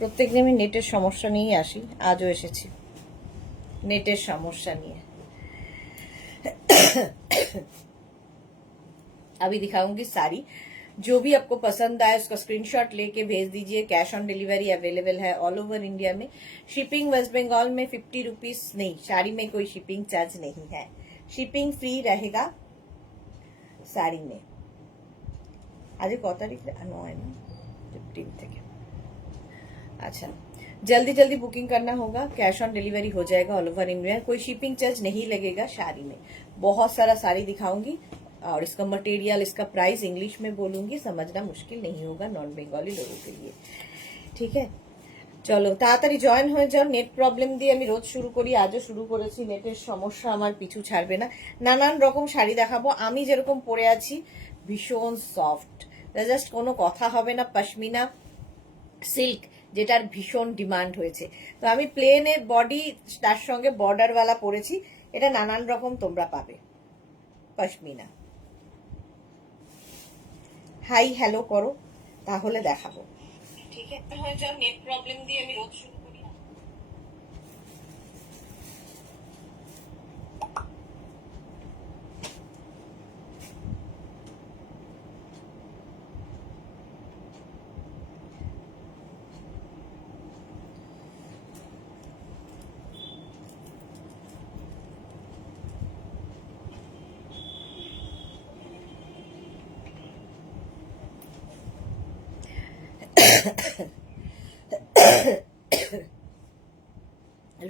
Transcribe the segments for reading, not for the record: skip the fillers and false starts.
প্রত্যেকদিন আমি নেটের সমস্যা নিয়েই আসি, আজও এসেছি নেটের সমস্যা নিয়ে। अभी दिखाऊंगी साड़ी, जो भी आपको पसंद आए उसका स्क्रीनशॉट लेके भेज दीजिए। कैश ऑन डिलीवरी अवेलेबल है ऑल ओवर इंडिया में। शिपिंग वेस्ट बंगाल में 50 रुपीज नहीं, साड़ी में कोई शिपिंग चार्ज नहीं है, शिपिंग फ्री रहेगा साड़ी में। आज कौ तारीख 9 है ना, 15 থেকে। अच्छा, जल्दी जल्दी बुकिंग करना होगा, कैश ऑन डिलीवरी हो जाएगा ऑल ओवर इंडिया, कोई शिपिंग चार्ज नहीं लगेगा साड़ी में। बहुत सारा साड़ी दिखाऊंगी और इसका मटेरियल, इसका प्राइस इंग्लिश में बोलूंगी, समझना मुश्किल नहीं होगा नॉन बंगाली लोगों के लिए, ठीक है। চলো তাড়াতাড়ি জয়েন হয়ে যাও। নেট প্রবলেম দিয়ে আমি রোজ শুরু করি, আজও শুরু করেছি। নেটের সমস্যা আমার পিছু ছাড়বে না। নানান রকম শাড়ি দেখাবো, আমি যেরকম পরে আছি ভীষণ সফট, জাস্ট কোনো কথা হবে না। পশমিনা সিল্ক, যেটার ভীষণ ডিমান্ড হয়েছে, তো আমি প্লেনে বডি তার সঙ্গে বর্ডারওয়ালা পরেছি। এটা নানান রকম তোমরা পাবে। পশমিনা হাই হ্যালো করো, তাহলে দেখাবো, ঠিক আছে। হয়ে যাও, নেট প্রবলেম দিয়ে আমি রোজ শুরু করি।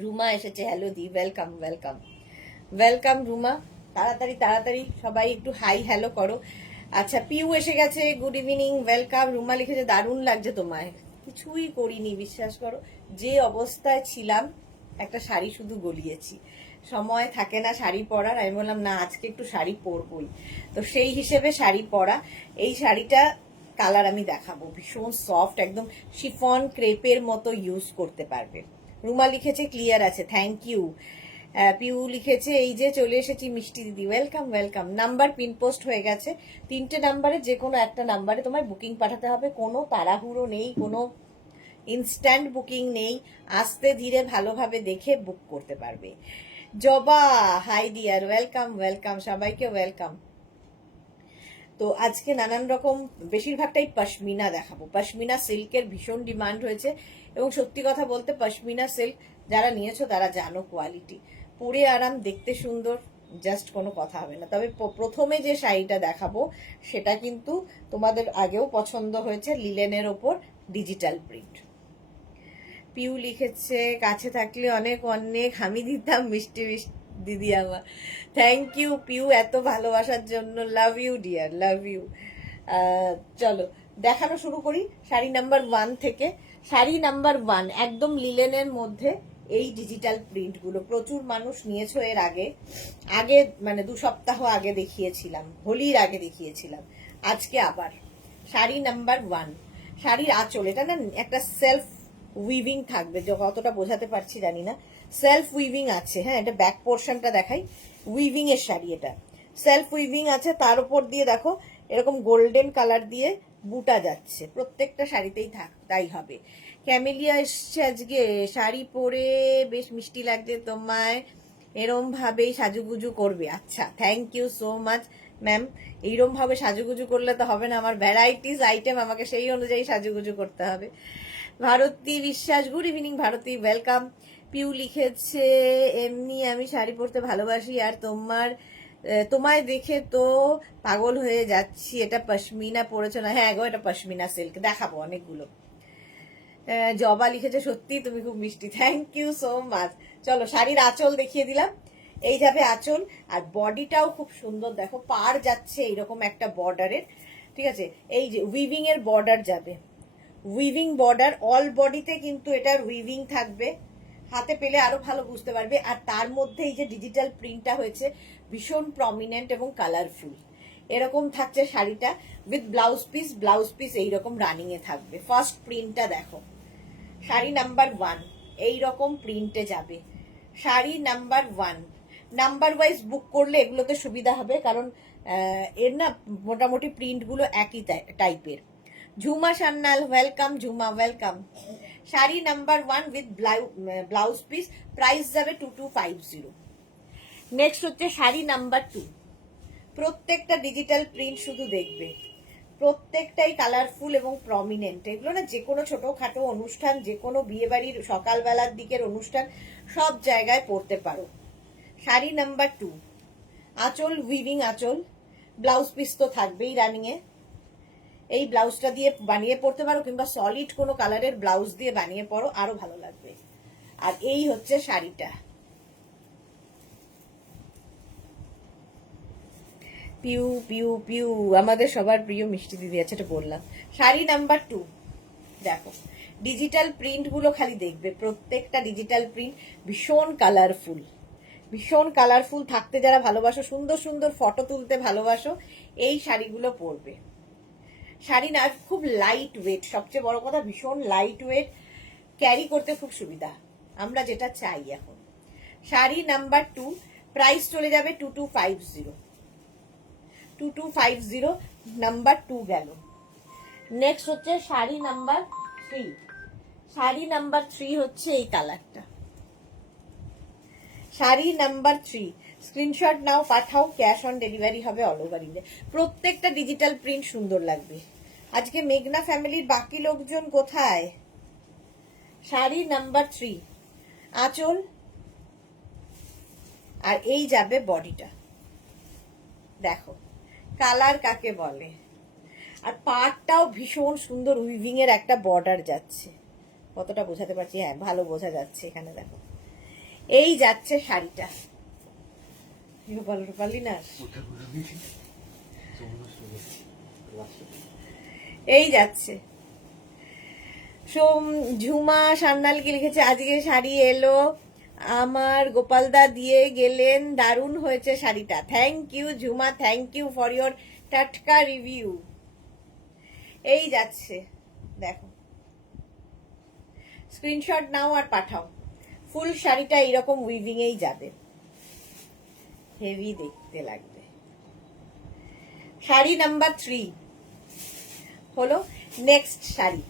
রুমা এসেছে, হ্যালো দি, ওয়েলকাম ওয়েলকাম ওয়েলকাম রুমা। তাড়াতাড়ি তাড়াতাড়ি সবাই একটু হাই হ্যালো করো। আচ্ছা, পিউ এসে গেছে, গুড ইভিনিং, ওয়েলকাম। রুমা লিখেছে দারুণ লাগছে তোমায়। কিছুই করিনি, বিশ্বাস করো, যে অবস্থায় ছিলাম একটা শাড়ি শুধু গলিয়েছি। সময় থাকে না শাড়ি পরার, আমি বললাম না আজকে একটু শাড়ি পরবই, তো সেই হিসেবে শাড়ি পরা। এই শাড়িটা কালার আমি দেখাবো, ভীষণ সফট, একদম শিফন ক্রেপের মতো ইউজ করতে পারবে। রুমা লিখেছে ক্লিয়ার আছে, থ্যাংক ইউ। পিউ লিখেছে এই যে চলে এসেছি মিষ্টি দিদি, welcome welcome. Number pin post হয়ে গেছে, 3টে নাম্বারে যে কোনো একটা নাম্বারে তোমায় বুকিং পাঠাতে হবে। কোনো তাড়াহুড়ো নেই, কোনো ইনস্ট্যান্ট বুকিং নেই, আস্তে ধীরে ভালোভাবে দেখে বুক করতে পারবে। জবা হাই ডিয়ার, ওয়েলকাম ওয়েলকাম, সবাইকে ওয়েলকাম। তো আজকে নানান রকম, বেশিরভাগটাই পশমিনা দেখাবো। পশমিনা সিল্কের ভীষণ ডিমান্ড হয়েছে, এবং সত্যি কথা বলতে পশমিনা সিল্ক যারা নিয়েছো তারা জানো কোয়ালিটি, পরে আরাম, দেখতে সুন্দর, জাস্ট কোনো কথা হবে না। তবে প্রথমে যে শাড়িটা দেখাবো সেটা কিন্তু তোমাদের আগেও পছন্দ হয়েছে, লিলেনের ওপর ডিজিটাল প্রিন্ট। পিউ লিখেছে কাছে থাকলে অনেক অনেক আমি দিতাম মিষ্টি মিষ্টি দিদি আমার। থ্যাংক ইউ পিউ, এত ভালোবাসার জন্য, love you dear, love you. চলো দেখানো শুরু করি শাড়ি নাম্বার 1 থেকে। শাড়ি নাম্বার 1 একদম লিলেনের মধ্যে, এই ডিজিটাল প্রিন্টগুলো প্রচুর মানুষ নিয়েছো এর আগে, মানে 2 সপ্তাহ আগে দেখিয়েছিলাম, হোলির আগে দেখিয়েছিলাম, আজকে আবার শাড়ি নাম্বার 1। শাড়ির আঁচল, এটা না একটা সেলফ উইভিং থাকবে, কতটা বোঝাতে পারছি জানি না, সেলফ উইভিং আছে। হ্যাঁ, এটা ব্যাক পোর্শনটা দেখাই, উইভিং এর শাড়ি, এটা সেলফ উইভিং আছে। তার উপর দিয়ে দেখো এরকম গোল্ডেন কালার দিয়ে বুটা যাচ্ছে, প্রত্যেকটা শাড়িতেই তাই হবে। ক্যামেলিয়া এসছে আজকে, শাড়ি পরে বেশ মিষ্টি লাগছে তোমায়, এরম ভাবেই সাজুগুজু করবে। আচ্ছা, thank you so much ma'am. এইরম ভাবে সাজুগুজু করলে তো হবে না, আমার ভ্যারাইটিস আইটেম, আমাকে সেই অনুযায়ী সাজুগুজু করতে হবে। Bharati Biswas, good evening Bharati, welcome. Piu লিখেছে এমনি আমি শাড়ি পরতে ভালোবাসি, আর তোমায় দেখে তো পাগল হয়ে যাচ্ছি। এটা পশমিনা পরেছো না? হ্যাঁ গো, এটা পশমিনা সিল্ক, দেখাবো অনেকগুলো। জবা লিখেছে সত্যি তুমি খুব মিষ্টি, থ্যাংক ইউ সো মাচ। চলো শাড়ির আঁচল দেখিয়ে দিলাম, এই যাবে আঁচল, আর বডিটাও খুব সুন্দর, দেখো পার যাচ্ছে এইরকম একটা বর্ডারের, ঠিক আছে। এই যে উইভিং এর বর্ডার যাবে, উইভিং বর্ডার অল বডিতে কিন্তু এটার উইভিং থাকবে, হাতে পেলে আরো ভালো বুঝতে পারবে। আর তার মধ্যে এই যে ডিজিটাল প্রিন্টটা হয়েছে ভীষণ প্রমিনেন্ট এবং কালারফুল, এরকম থাকছে শাড়িটা উইথ ব্লাউজ পিস এইরকম রানিং এ থাকবে। ফার্স্ট প্রিন্টটা দেখো, শাড়ি নাম্বার 1 এইরকম প্রিন্টে যাবে। শাড়ি নাম্বার 1 নাম্বার ওয়াইজ বুক করলে এগুলোতে সুবিধা হবে, কারণ এর না মোটামুটি প্রিন্টগুলো একই টাইপের। Jhuma Sanyal, welcome Jhuma, welcome. Sari number 1 with blouse piece, price যাবে 2250। নেক্সট হচ্ছে শাড়ি নাম্বার 2, প্রত্যেকটা ডিজিটাল প্রিন্ট শুধু দেখবে, প্রত্যেকটাই কালারফুল এবং প্রমিনেন্ট। এগুলো না যে কোনো ছোটখাটো অনুষ্ঠান, যে কোনো বিয়ে বাড়ির সকালবেলার দিকের অনুষ্ঠান, সব জায়গায় পরতে পারো। শাড়ি নাম্বার 2, আঁচল উইভিং আঁচল, ব্লাউজ পিস তো থাকবেই রানিং এ। এই ব্লাউজটা দিয়ে বানিয়ে পড়তে পারো, কিংবা সলিড কোনো কালারের ব্লাউজ দিয়ে বানিয়ে পড়ো, আরো ভালো লাগবে। আর এই হচ্ছে শাড়িটা। পিউ পিউ পিউ, আমাদের সবার প্রিয় মিষ্টি দিদি আছে, এটা বললাম। শাড়ি নাম্বার 2, দেখো ডিজিটাল প্রিন্ট গুলো খালি দেখবে, প্রত্যেকটা ডিজিটাল প্রিন্ট ভীষণ কালারফুল, ভীষণ কালারফুল থাকতে যারা ভালোবাসো, সুন্দর সুন্দর ফটো তুলতে ভালোবাসো, এই শাড়িগুলো পরবে। শাড়ি না খুব লাইট ওয়েট, সবচেয়ে বড় কথা ভীষণ লাইট ওয়েট, ক্যারি করতে খুব সুবিধা, আমরা যেটা চাই এখন। শাড়ি নাম্বার 2, প্রাইস চলে যাবে 2250। 2250 নাম্বার 2 গেল। নেক্সট হচ্ছে শাড়ি নাম্বার 3। শাড়ি নাম্বার 3 হচ্ছে এই কালারটা। শাড়ি নাম্বার 3, স্ক্রিনশট নাও, পাঠাও, ক্যাশ অন ডেলিভারি হবে অল ওভার ইন্ডিয়া। প্রত্যেকটা ডিজিটাল প্রিন্ট সুন্দর লাগবে। আজকে মেঘনা ফ্যামিলির বাকি লোকজন কোথায়? শাড়ি নাম্বার 3, আঁচল, আর এই যাবে বডিটা। দেখো কালার কাকে বলে, আর পাড়টাও ভীষণ সুন্দর উইভিং এর একটা বর্ডার যাচ্ছে। কতটা বোঝাতে পারছি? হ্যাঁ, ভালো বোঝা যাচ্ছে। এখানে দেখো এই যাচ্ছে শাড়িটা। পারলি না, এই যাচ্ছে। ঝুমা সান্নালকে লিখেছে আজকে শাড়ি এলো, আমার গোপালদা দিয়ে গেলেন, দারুণ হয়েছে শাড়িটা। Thank you Jhuma, thank you for your টাটকা রিভিউ। এই যাচ্ছে, দেখো স্ক্রিনশট নাও আর পাঠাও। ফুল শাড়িটা এইরকম উইভিং এই যাবে, হেভি দেখতে লাগবে। শাড়ি নাম্বার 3 হলো নেক্সট শাড়ি।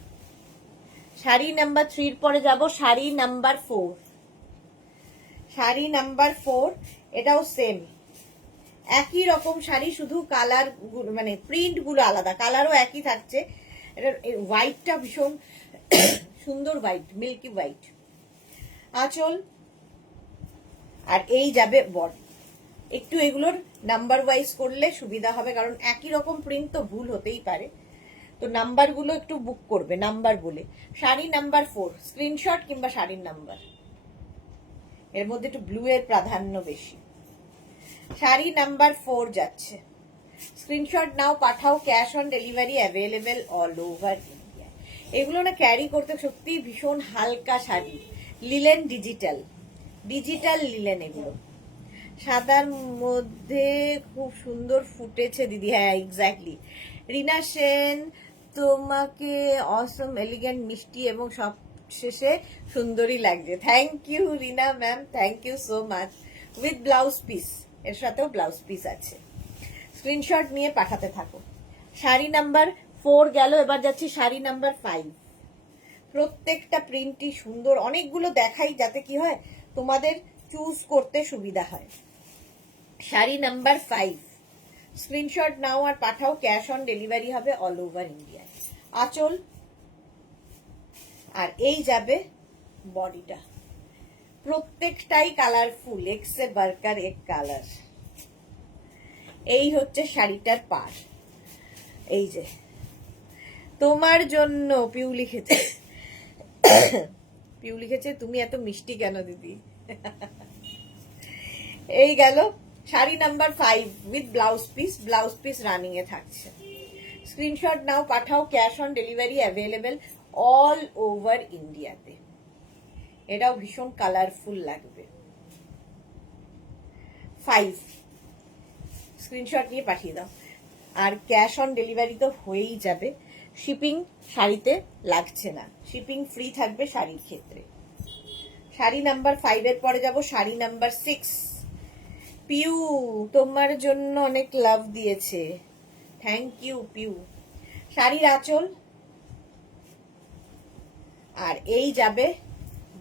শাড়ি নাম্বার 3 পরে যাব শাড়ি নাম্বার 4। শাড়ি নাম্বার 4, এটাও সেম একই রকম শাড়ি, শুধু কালার মানে প্রিন্ট গুলো আলাদা, কালারও একই থাকছে। এটা হোয়াইটটা ভীষণ সুন্দর হোয়াইট, মিল্কি হোয়াইট। আঁচল, আর এই যাবে বডি। একটু এগুলোর নাম্বার ওয়াইজ করলে সুবিধা হবে, কারণ একই রকম প্রিন্ট তো ভুল হতেই পারে, তো নাম্বারগুলো একটু বুক করবে নাম্বার বলে। শাড়ি নাম্বার 4, স্ক্রিনশট কিংবা শাড়ির নাম্বার, এর মধ্যে একটু ব্লু এর প্রাধান্য বেশি। শাড়ি নাম্বার 4 যাচ্ছে, স্ক্রিনশট নাও, পাঠাও, cash on delivery available all over India. এগুলো না ক্যারি করতে সত্যি ভীষণ হালকা sari, linen digital, digital linen এগুলো। সাদার মধ্যে খুব সুন্দর ফুটেছে দিদি, হ্যাঁ এক্স্যাক্টলি। রিনা সেন, তোমাকে অসম এলিগেন্ট মিষ্টি এবং সব শেষে সুন্দরী লাগছে। Thank you Rina ma'am, thank you so much. With blouse piece, এর সাথেও ব্লাউজ পিস আছে। স্ক্রিনশট নিয়ে পাঠাতে থাকো। শাড়ি নাম্বার 4 গেল, এবার যাচ্ছি শাড়ি নাম্বার 5। প্রত্যেকটা প্রিন্টই সুন্দর, অনেকগুলো দেখাই যাতে কি হয় তোমাদের চুজ করতে সুবিধা হয়। শাড়ি নাম্বার 5, স্ক্রিনশট নাও আর পাঠাও, ক্যাশ অন ডেলিভারি হবে অল ওভার ইন্ডিয়া। আঁচল, আর এই যাবে বডিটা। প্রত্যেকটাই কালারফুল, এক্সে বার্কার এক কালার। এই হচ্ছে শাড়িটার পাড়। এই যে তোমার জন্য পিউ লিখেছে, পিউ লিখেছে তুমি এত মিষ্টি কেন দিদি। এই গেল sari number 5 with blouse piece, blouse piece running এ থাকছে। স্ক্রিনশট নাও, পাঠাও, cash on delivery available all over ইন্ডিয়াতে। এটাও ভীষণ কালারফুল লাগবে। 5, স্ক্রিনশট নিয়ে পাঠিয়ে দাও। আর ক্যাশ অন ডেলিভারি তো হয়েই যাবে, শিপিং শাড়িতে লাগছে না, শিপিং ফ্রি থাকবে শাড়ির ক্ষেত্রে। শাড়ি নাম্বার 5 এর পরে যাব শাড়ি নাম্বার 6। পিউ তোমার জন্য অনেক লাভ দিয়েছে, থ্যাংক ইউ পিউ। শাড়ির আঁচল, আর এই যাবে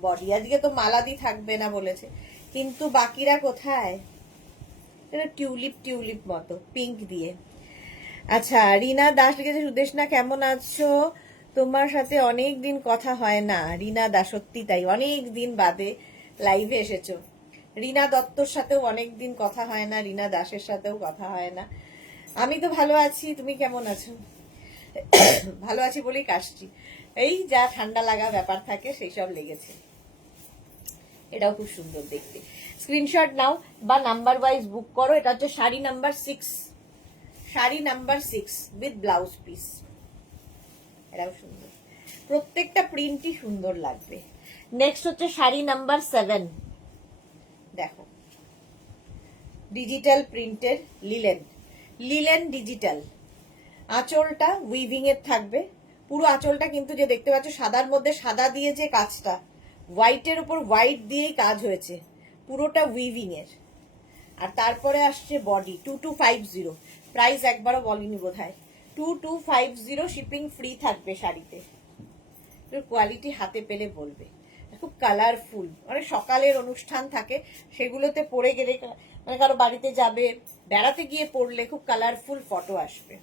বডি। আজকে তো মালাদি থাকবে না বলেছে, কিন্তু বাকিরা কোথায়? এটা টিউলিপ টিউলিপ মতো পিঙ্ক দিয়ে। আচ্ছা, রিনা দাস লিখেছে, সুদেশনা কেমন আছো? তোমার সাথে অনেক দিন কথা হয় না। রিনা দাস, সত্যি তাই, অনেক দিন বাদে লাইভে এসেছো। রিনা দত্তর সাথেও অনেক দিন কথা হয় না, রিনা দাসের সাথেও কথা হয় না। আমি তো ভালো আছি, তুমি কেমন আছো? ভালো আছি বলেই কাশছি, এই যা ঠান্ডা লাগা ব্যাপার থাকে সেই সব লেগেছে। এটাও খুব সুন্দর দেখতে। স্ক্রিনশট নাও বা নাম্বার ওয়াইজ বুক করো। এটা হচ্ছে sari number 6, sari number 6 with blouse piece. এটাও সুন্দর, প্রত্যেকটা প্রিন্টই সুন্দর লাগবে। নেক্সট হচ্ছে শাড়ি নাম্বার 7, দেখো ডিজিটাল প্রিন্টের লিলেন, লিলেন ডিজিটাল। আঁচলটা উইভিং এর থাকবে, পুরো আঁচলটা কিন্তু যে দেখতে পাচ্ছ সাদার মধ্যে সাদা দিয়ে যে কাজটা, হোয়াইটের উপর হোয়াইট দিয়েই কাজ হয়েছে, পুরোটা উইভিং এর। আর তারপরে আসছে বডি 2250, প্রাইস একবারও বলিনি বোধহয়। 2250, শিপিং ফ্রি থাকবে শাড়িতে। কোয়ালিটি হাতে পেলে বলবে। খুব কালারফুল, মানে সকালের অনুষ্ঠান থাকে সেগুলোতে পরে গেলে, মানে কারো বাড়িতে যাবে, বেড়াতে গিয়ে পরলে খুব কালারফুল ফটো আসবে।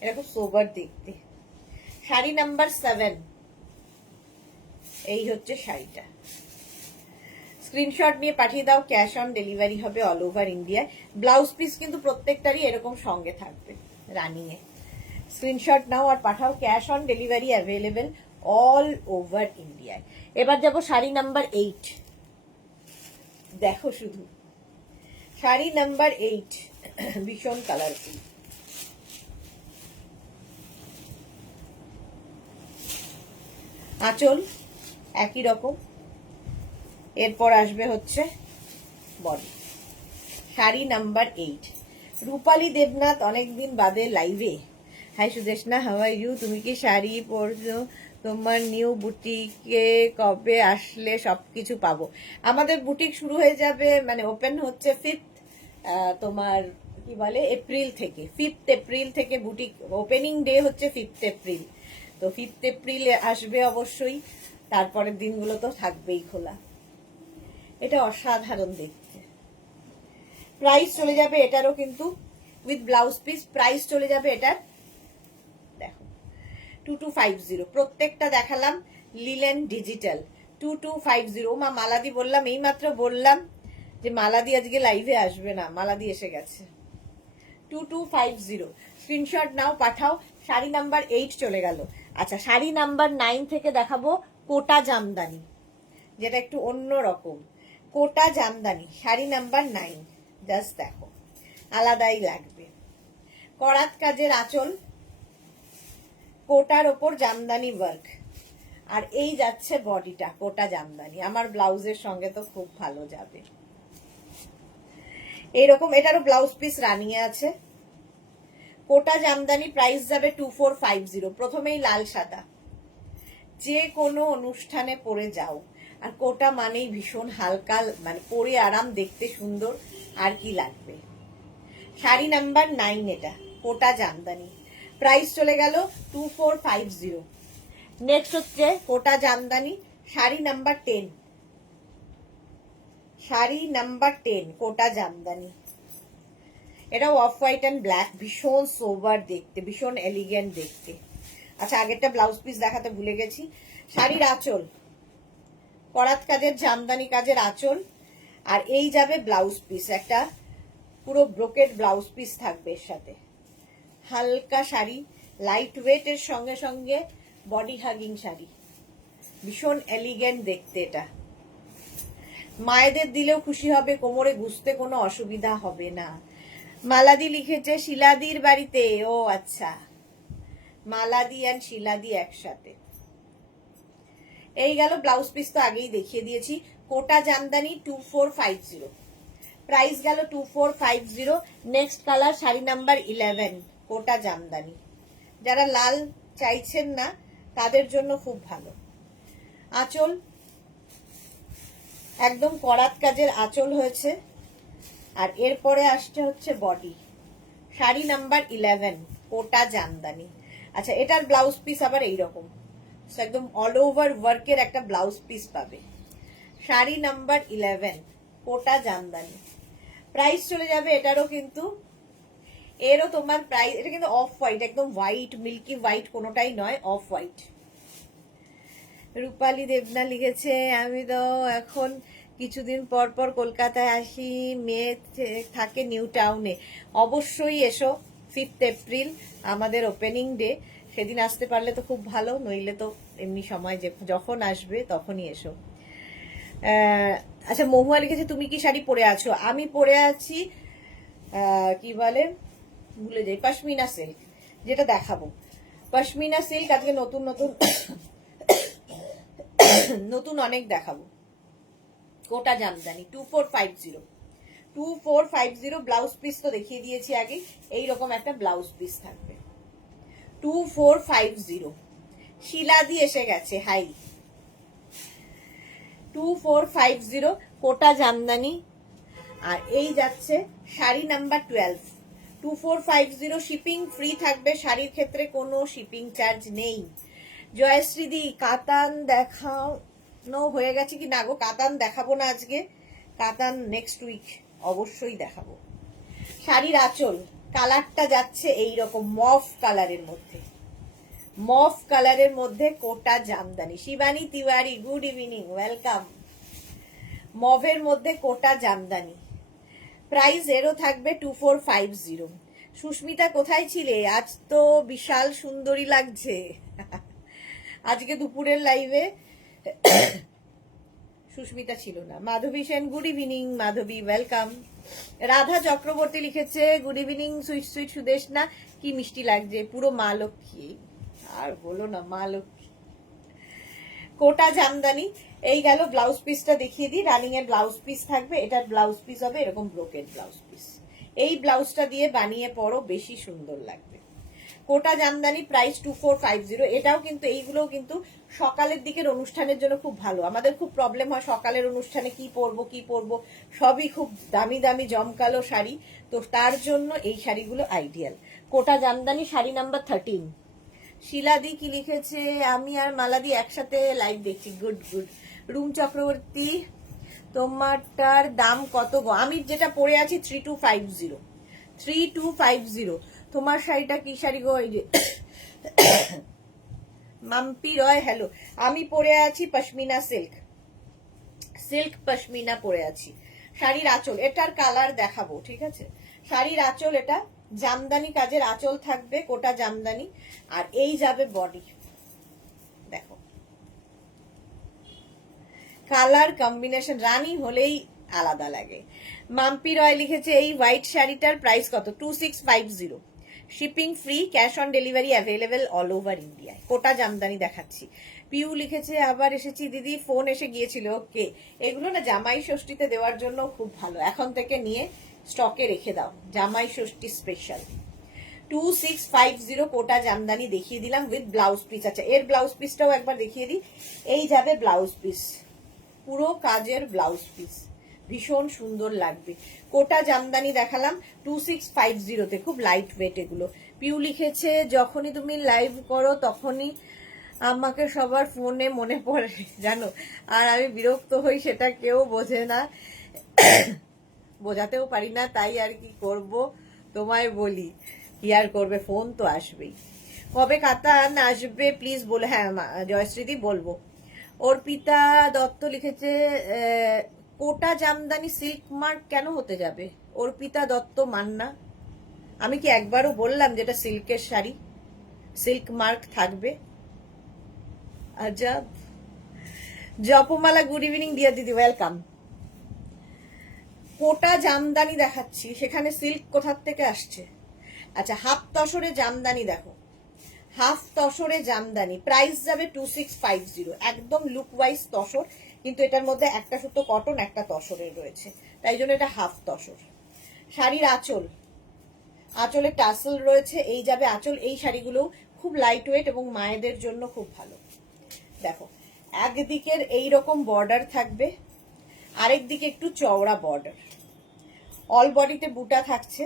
এটা খুব সোবার দেখতে। শাড়ি নাম্বার 7, এই হচ্ছে শাড়িটা। স্ক্রিনশট নিয়ে পাঠিয়ে দাও, ক্যাশ অন ডেলিভারি হবে অল ওভার ইন্ডিয়ায়। ব্লাউজ পিস কিন্তু প্রত্যেকটারই এরকম সঙ্গে থাকবে রানিয়ে। স্ক্রিনশট নাও আর পাঠাও, cash on delivery available all over ইন্ডিয়ায়। এবার যাব শাড়ি নাম্বার 8, দেখো শুধু শাড়ি নাম্বার 8, ভীষণ কালারফুল। আঁচল একই রকম, এরপর আসবে হচ্ছে বডি। শাড়ি নাম্বার 8। রূপালী দেবনাথ অনেকদিন বাদে লাইভে। Hi Sudeshna, how are you? তুমি কি শাড়ি পরছো? তোমার নিউ বুটিকে কবে আসলে সবকিছু পাবো? আমাদের বুটিক শুরু হয়ে যাবে, মানে ওপেন হচ্ছে 5th, তোমার কি বলে, এপ্রিল থেকে। 5th এপ্রিল থেকে বুটিক ওপেনিং ডে হচ্ছে 5th এপ্রিল। তো 5th এপ্রিল আসবে অবশ্যই, তারপরের দিনগুলো তো থাকবেই খোলা। এটা অসাধারণ দেখতে। প্রাইস চলে যাবে এটারও কিন্তু উইথ ব্লাউজ পিস, প্রাইস চলে যাবে এটার, দেখো 2250। প্রত্যেকটা দেখালাম লিলেন ডিজিটাল 2250। মা মালাদি বললাম, এই মাত্র বললাম যে মালাদি আজকে লাইভে আসবে না, মালাদি এসে গেছে। 2250, স্ক্রিনশট নাও পাঠাও। শাড়ি নাম্বার 8 চলে গেল। আচ্ছা, শাড়ি নাম্বার 9 থেকে দেখাবো কোটা জামদানি, যেটা একটু অন্য রকম। কোটা জামদানি শাড়ি নাম্বার 9, জাস্ট দেখো, আলাদাই লাগবে। করাত কাজের আঁচল, কোটার ওপর জামদানি ওয়ার্ক, আর এই যাচ্ছে বডিটা কোটা জামদানি। আমার ব্লাউজের সঙ্গে তো খুব ভালো যাবে এইরকম। এটারও ব্লাউজ পিস রানিয়ে আছে। কোটা জামদানি, প্রাইস যাবে 2450। প্রথমেই লাল সাদা, যে কোনো অনুষ্ঠানে পরে যাও। আর কোটা মানেই ভীষণ হালকা, মানে পরে আরাম, দেখতে সুন্দর, আর কি লাগবে। শাড়ি নাম্বার 9 এটা, কোটা জামদানি, প্রাইস চলে গেল 2450। নেক্সট হচ্ছে কোটা জামদানি শাড়ি নাম্বার 10, শাড়ি নাম্বার 10 কোটা জামদানি। এটা অফ হোয়াইট অ্যান্ড ব্ল্যাক, ভীষণ সোবার দেখতে, ভীষণ এলিগেন্ট দেখতে। আচ্ছা, আগেরটা ব্লাউজ পিস দেখাতে ভুলে গেছি। শাড়ির আঁচল, করাত কাজের জামদানি কাজের আঁচল, আর এই যাবে ব্লাউজ পিস, একটা পুরো ব্রোকেড ব্লাউজ পিস থাকবে এর সাথে। হালকা শাড়ি, লাইট ওয়েট এর সঙ্গে সঙ্গে বডি হাগিং শাড়ি, ভীষণ এলিগেন্ট দেখতে। এটা মায়েদের দিলেও খুশি হবে, কোমরে গুছতে কোনো অসুবিধা হবে না। মালাদি লিখেছে শিলাদির বাড়িতে, ও আচ্ছা, মালাদি আর শিলাদি একসাথে। এই গেল ব্লাউজ পিস, তো আগেই দেখিয়ে দিয়েছি। কোটা জামদানি 2450, প্রাইস গেল 2450। নেক্সট কালার শাড়ি নাম্বার 11, কোটা জামদানি। যারা লাল চাইছেন না তাদের জন্য খুব ভালো। আঁচল একদম করাত কাজের আঁচল হয়েছে, আর এরপরে আসছে হচ্ছে বডি। শাড়ি নাম্বার 11, কোটা জামদানি। আচ্ছা, এটার ব্লাউজ পিস আবার এইরকম, একদম অল ওভার ওয়ার্কের একটা ব্লাউজ পিস পাবে। শাড়ি নাম্বার 11, কোটা জামদানি। প্রাইস চলে যাবে এটারও, কিন্তু এরও তোমার প্রাইস, এটা কিন্তু অফ হোয়াইট, একদম হোয়াইট, মিল্কি হোয়াইট কোনোটাই নয়, অফ হোয়াইট। রূপালী দেবনা লিখেছে, আমি তো এখন কিছুদিন পর পর কলকাতায় আসি, মেয়ে থাকে নিউ টাউনে। অবশ্যই এসো, 5 এপ্রিল আমাদের ওপেনিং ডে, সেদিন আসতে পারলে তো খুব ভালো, নইলে তো এমনি সময় যখন আসবে তখনই এসো। আচ্ছা, মহুয়া লিখেছে, তুমি কি শাড়ি পরে আছো? আমি পরে আছি কি বলে, ভুলে যাই, পশমিনা সিল্ক, যেটা দেখাবো। পশমিনা সিল্ক আজকে নতুন নতুন নতুন অনেক দেখাবো। কোটা জামদানি 2450, ব্লাউজ পিস তো দেখিয়ে দিয়েছি আগে, এইরকম একটা ব্লাউজ পিস থাকবে। 2450, শিলাদি এসে গেছে, হাই। 2450 কোটা জামদানি। আর এই যাচ্ছে শাড়ি নাম্বার 12, 2450, শিপিং ফ্রি থাকবে, শাড়ির ক্ষেত্রে কোনো শিপিং চার্জ নেই। জয়শ্রীদি, কাতান দেখানো হয়ে গেছে কি না গো? কাতান দেখাবো না আজকে, কাতান নেক্সট উইক অবশ্যই দেখাবো। শাড়ির আঁচল কালারটা যাচ্ছে এইরকম মফ কালারের মধ্যে, মফ কালারের মধ্যে Kota jamdani. Shivani Tiwari, good evening, welcome. মভের মধ্যে কোটা জামদানি, প্রাইস এরও থাকবে 2450। সুস্মিতা কোথায় ছিলে? আজ তো বিশাল সুন্দরী লাগছে। আজকে দুপুরের লাইভে সুস্মিতা ছিল না। মাধবী সেন, গুড ইভিনিং মাধবী, ওয়েলকাম। রাধা চক্রবর্তী লিখেছে, good evening sweet sweet Sudeshna, কি মিষ্টি লাগছে, পুরো মা লক্ষ্মী। আর বলো না, মা লক্ষ্মী। কোটা জামদানি। এই গেল ব্লাউজ পিসটা দেখিয়ে দিই, রানিং এর ব্লাউজ পিস থাকবে, এটার ব্লাউজ পিস হবে এরকম ব্রোকেড ব্লাউজ পিস। এই ব্লাউজটা দিয়ে বানিয়ে পরো, বেশি সুন্দর লাগবে। কোটা জামদানি, প্রাইস 2450। এটাও কিন্তু, এইগুলোও কিন্তু সকালের দিকের অনুষ্ঠানের জন্য খুব ভালো। আমাদের খুব প্রবলেম হয় সকালের অনুষ্ঠানে কি পরবো, সবই খুব দামি দামি জমকালো শাড়ি, তো তার জন্য এই শাড়িগুলো আইডিয়াল। কোটা জামদানি, শাড়ি নাম্বার 13। শিলাদি কি লিখেছে, আমি আর মালাদি একসাথে লাইভ দেখছি, গুড গুড। রুম চক্রবর্তী, তোমারটার দাম কত গো? আমি যেটা পরে আছি 3250। তোমার শাড়িটা কি শাড়ি গো? এই যে মাম্পি রয়, হ্যালো। আমি পরে আছি পশমিনা সিল্ক, সিল্ক পশমিনা পরে আছি। শাড়ির আঁচল, এটার কালার দেখাবো, ঠিক আছে? শাড়ির আঁচল, এটা জামদানি কাজের আঁচল থাকবে, কোটা জামদানি। আর এই যাবে বডি, দেখো কালার কম্বিনেশন, রানী হলেই আলাদা লাগে। মাম্পি রয় লিখেছে, এই হোয়াইট শাড়িটার প্রাইস কত? 2650, shipping free, cash on delivery available all over ইন্ডিয়ায়। কোটা জামদানি দেখাচ্ছি। পিউ লিখেছে, আবার এসেছি দিদি, ফোন এসে গিয়েছিল। ওকে, এগুলো না জামাই ষষ্ঠীতে দেওয়ার জন্য খুব ভালো, এখন থেকে নিয়ে স্টকে রেখে দাও, জামাই ষষ্ঠী স্পেশাল। 2650 কোটা জামদানি দেখিয়ে দিলাম উইথ ব্লাউজ পিস। আচ্ছা, এর ব্লাউজ পিসটাও একবার দেখিয়ে দিই। এই যাবে ব্লাউজ পিস, পুরো কাজের ব্লাউজ পিস, ভীষণ সুন্দর লাগবে। কোটা জামদানি দেখালাম 2650-তে, খুব লাইট ওয়েট এগুলো। পিউ লিখেছে, যখনই তুমি লাইভ করো তখনই আমাকে সবার ফোনে মনে পড়ে জানো, আর আমি বিরক্ত হই, সেটা কেউ বোঝে না, বোঝাতেও পারি না, তাই আর কি করব, তোমায় বলি, কি আর করবে, ফোন তো আসবেই। কবে কাতান আসবে প্লিজ বলে। হ্যাঁ জয়শ্রীদি, বলবো। অর্পিতা দত্ত লিখেছে, কোটা জামদানি সিল্ক মার্ক কেন হতে যাবে? অর্পিতা দত্ত মান্না, আমি কি একবারও বললাম যেটা সিল্কের শাড়ি সিল্ক মার্ক থাকবে? আজাব। জপমালা, গুড ইভিনিং ডিয়ার দিদি, ওয়েলকাম। কোটা জামদানি দেখাচ্ছি, সেখানে সিল্ক কোথার থেকে আসছে? আচ্ছা, হাফ তসরে জামদানি দেখো, হাফ তসরে জামদানি, প্রাইস যাবে 2650, একদম লুক ওয়াইজ তসর, কিন্তু এটার মধ্যে একটা সুতো কটন, একটা তসরের রয়েছে, তাই জন্য এটা হাফ তসর। শাড়ির আঁচল, আঁচলে টাসেল রয়েছে, এই যাবে আঁচল। এই শাড়িগুলো খুব লাইট ওয়েট এবং মায়েদের জন্য খুব ভালো। দেখো, একদিকের এইরকম বর্ডার থাকবে, আরেক দিকে একটু চওড়া বর্ডার, অল বডিতে বুটা থাকছে,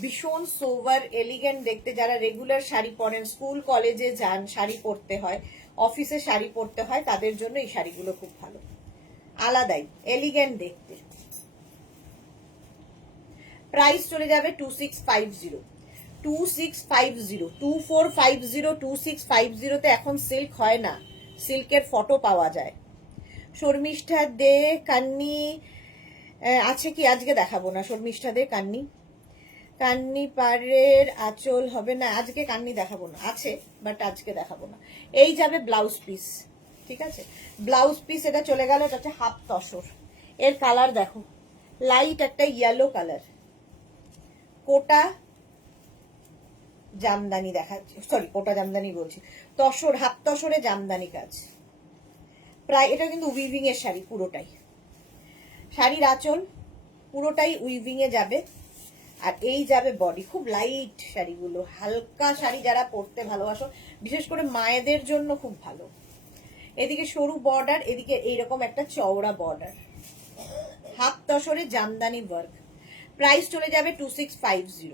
ভীষণ সোভার এলিগেন্ট দেখতে, যারা রেগুলার শাড়ি পরেন, স্কুল কলেজে যান, শাড়ি পরতে হয়, অফিসে শাড়ি পরতে হয়, তাদের জন্য এই শাড়িগুলো খুব ভালো, আলাদাই এলিগেন্ট দেখতে। প্রাইস চলে যাবে 2650, 2650, 2450, 2650 তে এখন সিল্ক হয় না, সিল্কের ফটো পাওয়া যায়। শর্মিষ্ঠা দে কান্নি আছে কি? আজকে দেখাবো না শর্মিষ্ঠা দে কান্নি। কান্নি পাড়ের আঁচল হবে না, আজকে কান্নি দেখাবো না, আছে বাট আজকে দেখাবো না। এই যাবে ব্লাউজ পিস, ঠিক আছে? ব্লাউজ পিস এটা চলে গেল, এটা হচ্ছে হাফ তসর। এর কালার দেখো, লাইট একটা ইয়েলো কালার, কোটা জামদানি দেখাচ্ছি, সরি কোটা জামদানি বলছি, তসর, হাফ তসরে জামদানি কাজ। প্রায় এটা কিন্তু উইভিং এর শাড়ি পুরোটাই, শাড়ির আঁচল পুরোটাই উইভিং এ যাবে। আর এই যাবে বডি, খুব লাইট শাড়িগুলো, হালকা শাড়ি যারা পরতে ভালোবাসো, বিশেষ করে মায়েদের জন্য খুব ভালো। এদিকে সরু বর্ডার, এদিকে এইরকম একটা চওড়া বর্ডার, হাফ তসরে জামদানি ওয়ার্ক। প্রাইস চলে যাবে 2650,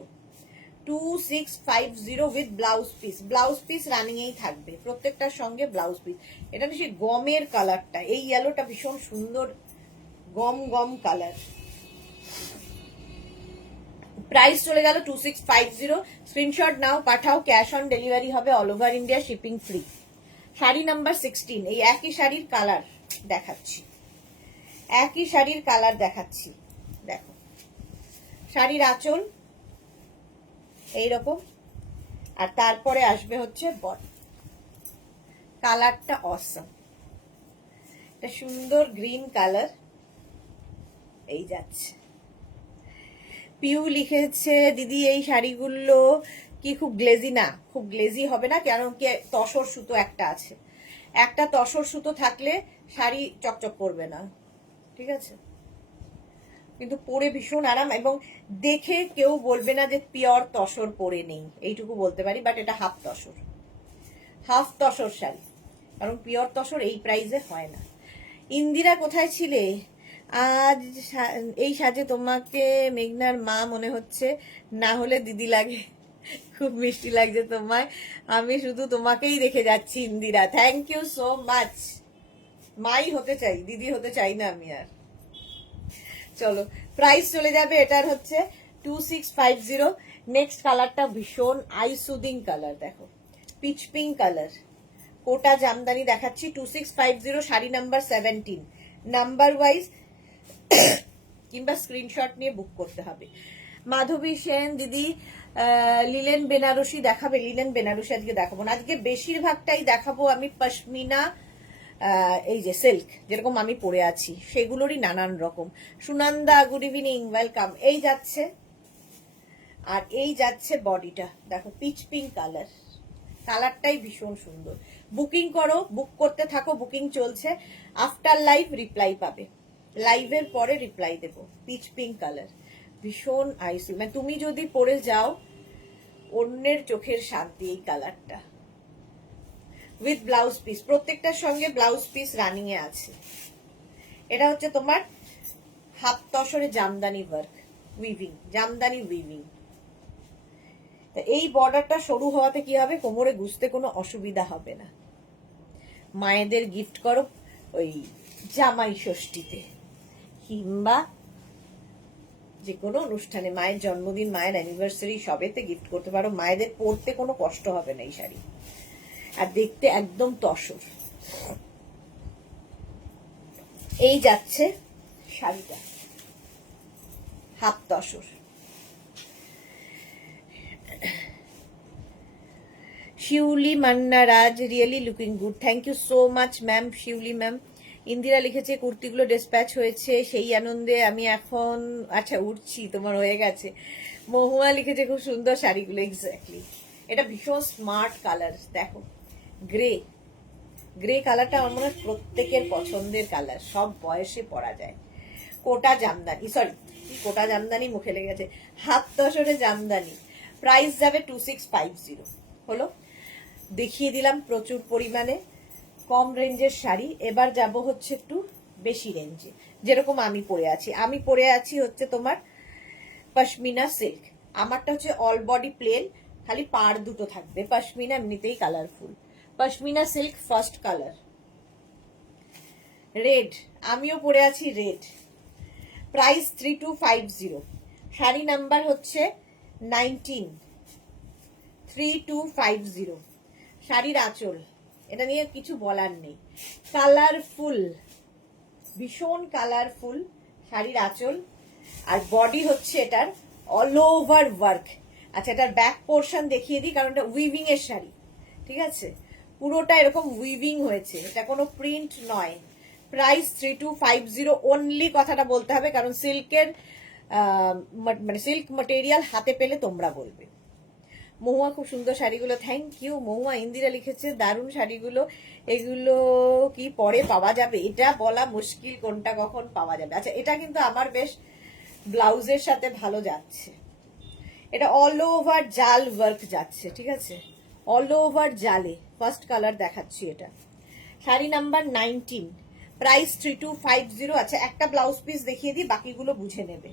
2650 with blouse piece. Blouse piece running এই থাকবে প্রত্যেকটার সঙ্গে ব্লাউজ পিস। এটা সেই গমের কালারটা, এই ইয়েলোটা ভীষণ সুন্দর গম গম কালার। প্রাইস চলে গেল 2650। স্ক্রিনশট নাও, পাঠাও, ক্যাশ অন ডেলিভারি হবে, all over India shipping free. Sari number 16, এই একই শাড়ির কালার দেখাচ্ছি, একই শাড়ির কালার দেখাচ্ছি, দেখো শাড়ির আঁচল এইরকম, আর তারপরে আসবে হচ্ছে বডি। কালারটা অসম, এটা সুন্দর গ্রিন কালার, এই যাচ্ছে। পিউ লিখেছে দিদি এই শাড়িগুলো কি খুব গ্লেজি? না, খুব গ্লেজি হবে না, কারণ কি তসর সুতো একটা আছে, একটা তসর সুতো থাকলে শাড়ি চকচক করবে না, ঠিক আছে? কিন্তু পরে ভীষণ আরাম, এবং দেখে কেউ বলবে না যে পিওর তসর পরে নেই, এইটুকু বলতে পারি। বাট এটা হাফ তসর, হাফ তসর শাড়ি, কারণ পিওর তসর এই প্রাইসে হয় না। ইন্দিরা কোথায় ছিলে আজ? এই সাজে তোমাকে মেঘনার মা মনে হচ্ছে, না হলে দিদি লাগে। খুব মিষ্টি লাগছে তোমায়, আমি শুধু তোমাকেই দেখে যাচ্ছি Indira, thank you so much. মাই হতে চাই, দিদি হতে চাই না আমি আর। চলো, প্রাইস চলে যাবে এটার হচ্ছে 2650। নেক্সট কালারটা ভীষণ আই সুদিং কালার, দেখো পিচ পিঙ্ক কালার, কোটা জামদানি দেখাচ্ছি, 2650, শাড়ি নাম্বার 17, নাম্বার ওয়াইজ কিংবা স্ক্রিনশট নিয়ে বুক করতে হবে। মাধবী সেন দিদি লিলেন বেনারসি দেখাবে? লিলেন বেনারসি আজকে দেখাবো না, আজকে বেশিরভাগটাই দেখাবো আমি পশমিনা, এই যে সিল্ক যেরকম আমি পরে আছি সেগুলোরই নানান রকম। Sunanda good evening, welcome. এই যাচ্ছে, আর এই যাচ্ছে বডিটা, দেখো পিচ পিঙ্ক কালার, কালারটাই ভীষণ সুন্দর। বুকিং করো, বুক করতে থাকো, বুকিং চলছে। আফটার লাইভ রিপ্লাই পাবে, লাইভের পরে রিপ্লাই দেব। পিচ পিঙ্ক কালার, ভীষণ আইসি, মানে তুমি যদি পরে যাও অন্যের চোখের শান্তি এই কালারটা, উইথ ব্লাউজ পিস, প্রত্যেকটার সঙ্গে ব্লাউজ পিস রানিং এ আছে। এটা হচ্ছে তোমার হাফ তসরে jamdani work, weaving, jamdani weaving. এই বর্ডারটা সরু হওয়াতে কি হবে, কোমরে গুজতে কোনো অসুবিধা হবে না। মায়েদের গিফট করো ওই জামাই ষষ্ঠীতে কিংবা যে কোনো অনুষ্ঠানে, মায়ের জন্মদিন, মায়ের অ্যানিভার্সারি, সবেতে গিফট করতে পারো। মায়েদের পরতে কোনো কষ্ট হবে না এই শাড়ি, আর দেখতে একদম তসর। এই যাচ্ছে শাড়িটা, half tussar. Shiuli Manna Raj, really looking good, thank you so much ma'am, Shiuli ma'am. Indira লিখেছে কুর্তিগুলো ডিসপ্যাচ হয়েছে, সেই আনন্দে আমি এখন আচ্ছা উঠছি, তোমার হয়ে গেছে। মহুয়া লিখেছে খুব সুন্দর শাড়িগুলো, এক্স্যাক্টলি। এটা ভীষণ স্মার্ট কালার, দেখো গ্রে, গ্রে কালারটা আমার মনে হয় প্রত্যেকের পছন্দের কালার, সব বয়সে পরা যায়। কোটা জামদানি, সরি কোটা জামদানি মুখে লেগেছে, হাত তসরে জামদানি। প্রাইস যাবে 2650। হলো, দেখিয়ে দিলাম প্রচুর পরিমাণে কম রেঞ্জের শাড়ি। এবার যাব হচ্ছে একটু বেশি রেঞ্জে, যেরকম আমি পরে আছি। আমি পরে আছি হচ্ছে তোমার পশমিনা সিল্ক, আমারটা হচ্ছে অল বডি প্লেন, খালি পাড় দুটো থাকবে। পশমিনা এমনিতেই colourful, pashmina silk first colour red, আমিও পরে আছি রেড। প্রাইস 3250, শাড়ি নাম্বার হচ্ছে 19, 3250। শাড়ির আঁচল, এটা নিয়ে কিছু বলার নেই, কালারফুল, ভীষণ কালারফুল শাড়ির আঁচল। আর বডি হচ্ছে এটার অল ওভার ওয়ার্ক। আচ্ছা, এটার ব্যাক পোর্শন দেখিয়ে দিই, কারণ এটা উইভিং এর শাড়ি, ঠিক আছে, পুরোটা এরকম উইভিং হয়েছে, এটা কোনো প্রিন্ট নয়। প্রাইস 3250 অনলি, কথাটা বলতে হবে কারণ সিল্কের মানে সিল্ক ম্যাটেরিয়াল হাতে পেলে তোমরা বলবে। মহুয়া খুব সুন্দর শাড়িগুলো, থ্যাংক ইউ মহুয়া। ইন্দিরা লিখেছে দারুণ শাড়িগুলো, এগুলো কি পরে পাওয়া যাবে? এটা বলা মুশকিল কোনটা কখন পাওয়া যাবে। আচ্ছা, এটা কিন্তু আমার বেশ ব্লাউজের সাথে ভালো যাচ্ছে, এটা অল ওভার জাল ওয়ার্ক যাচ্ছে, ঠিক আছে, অল ওভার জালে। ফার্স্ট কালার দেখাচ্ছি এটা, শাড়ি নাম্বার 19, প্রাইস 3250। আচ্ছা, একটা ব্লাউজ পিস দেখিয়ে দিই, বাকিগুলো বুঝে নেবে।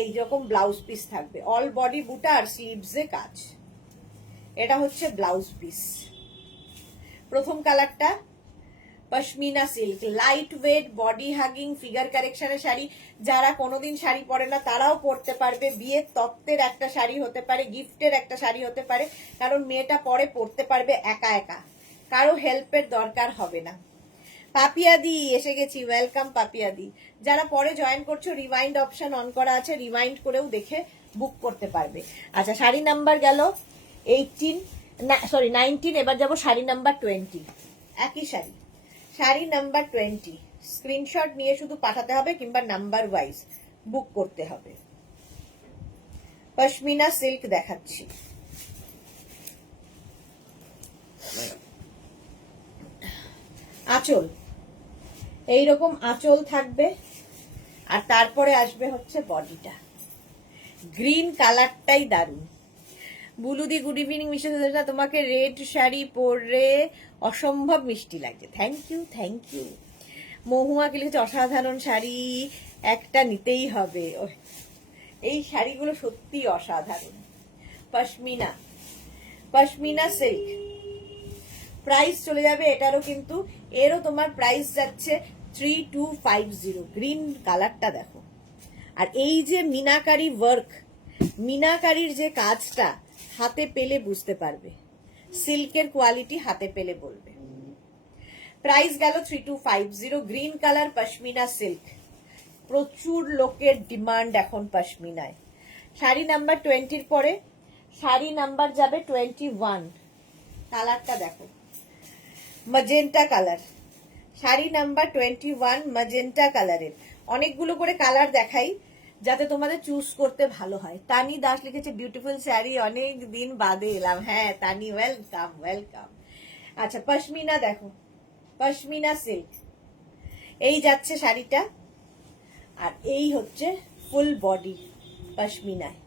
এইরকম ব্লাউজ পিস থাকবে, অল বডি বুটা আর স্লিভসে কাজ। এটা হচ্ছে ব্লাউজ পিস। প্রথম কালারটা pashmina silk, light weight, body hugging, figure কারেকশনের শাড়ি। যারা কোনোদিন শাড়ি পরে না তারাও পরতে পারবে, বিয়ের তত্ত্বের একটা শাড়ি হতে পারে, গিফটের একটা শাড়ি হতে পারে, কারণ মেয়েটা পরে পরতে পারবে একা একা, কারো হেল্পের দরকার হবে না। পাপিয়াদি এসে গেছি, ওয়েলকাম পাপিয়াদি। যারা পরে জয়েন করছো, রিমাইন্ড অপশন অন করা আছে, রিমাইন্ড করেও দেখে বুক করতে পারবে। আচ্ছা, শাড়ি নাম্বার গেল 19, এবার যাবো শাড়ি নাম্বার 20, একই শাড়ি, শাড়ি নাম্বার 20। স্ক্রিনশট নিয়ে শুধু পাঠাতে হবে কিংবা নাম্বার ওয়াইজ বুক করতে হবে। পশমিনা সিল্ক দেখাচ্ছি, আঁচল এইরকম আঁচল থাকবে, আর তারপরে আসবে হচ্ছে বডিটা। গ্রিন কালারটাই দারুণ। বুলুদি গুড ইভিনিং, মিষ্টি তোমাকে রেড শাড়ি পরে অসম্ভব মিষ্টি লাগছে, থ্যাংক ইউ থ্যাংক ইউ। মহুয়া কি লিখেছে, অসাধারণ শাড়ি, একটা নিতেই হবে। এই শাড়িগুলো সত্যি অসাধারণ। পশমিনা, পশমিনা সিল্ক, প্রাইস চলে যাবে এটারও, কিন্তু এরও তোমার প্রাইস যাচ্ছে 3250। গ্রিন কালারটা দেখো, আর এই যে মিনাকারি ওয়ার্ক, মিনাকারির যে কাজটা হাতে পেলে বুঝতে পারবে, সিল্কের কোয়ালিটি হাতে পেলে বলবে। প্রাইস গেল 3250। গ্রিন কালার পশমিনা সিল্ক, প্রচুর লোকের ডিমান্ড এখন পশমিনায়। শাড়ি নাম্বার 20-র পরে শাড়ি নাম্বার যাবে 21। কালারটা দেখো, magenta colour, sari number 21 magenta কালারের। অনেকগুলো করে কালার দেখাই যাতে তোমাদের চুজ করতে ভালো হয়। তানি দাস লিখেছে বিউটিফুল শাড়ি, অনেক দিন বাদে এলাম। হ্যাঁ তানি, ওয়েলকাম ওয়েলকাম। আচ্ছা, পশমিনা দেখো, পশমিনা সিল্ক, এই যাচ্ছে শাড়িটা, আর এই হচ্ছে ফুল বডি পশমিনায়,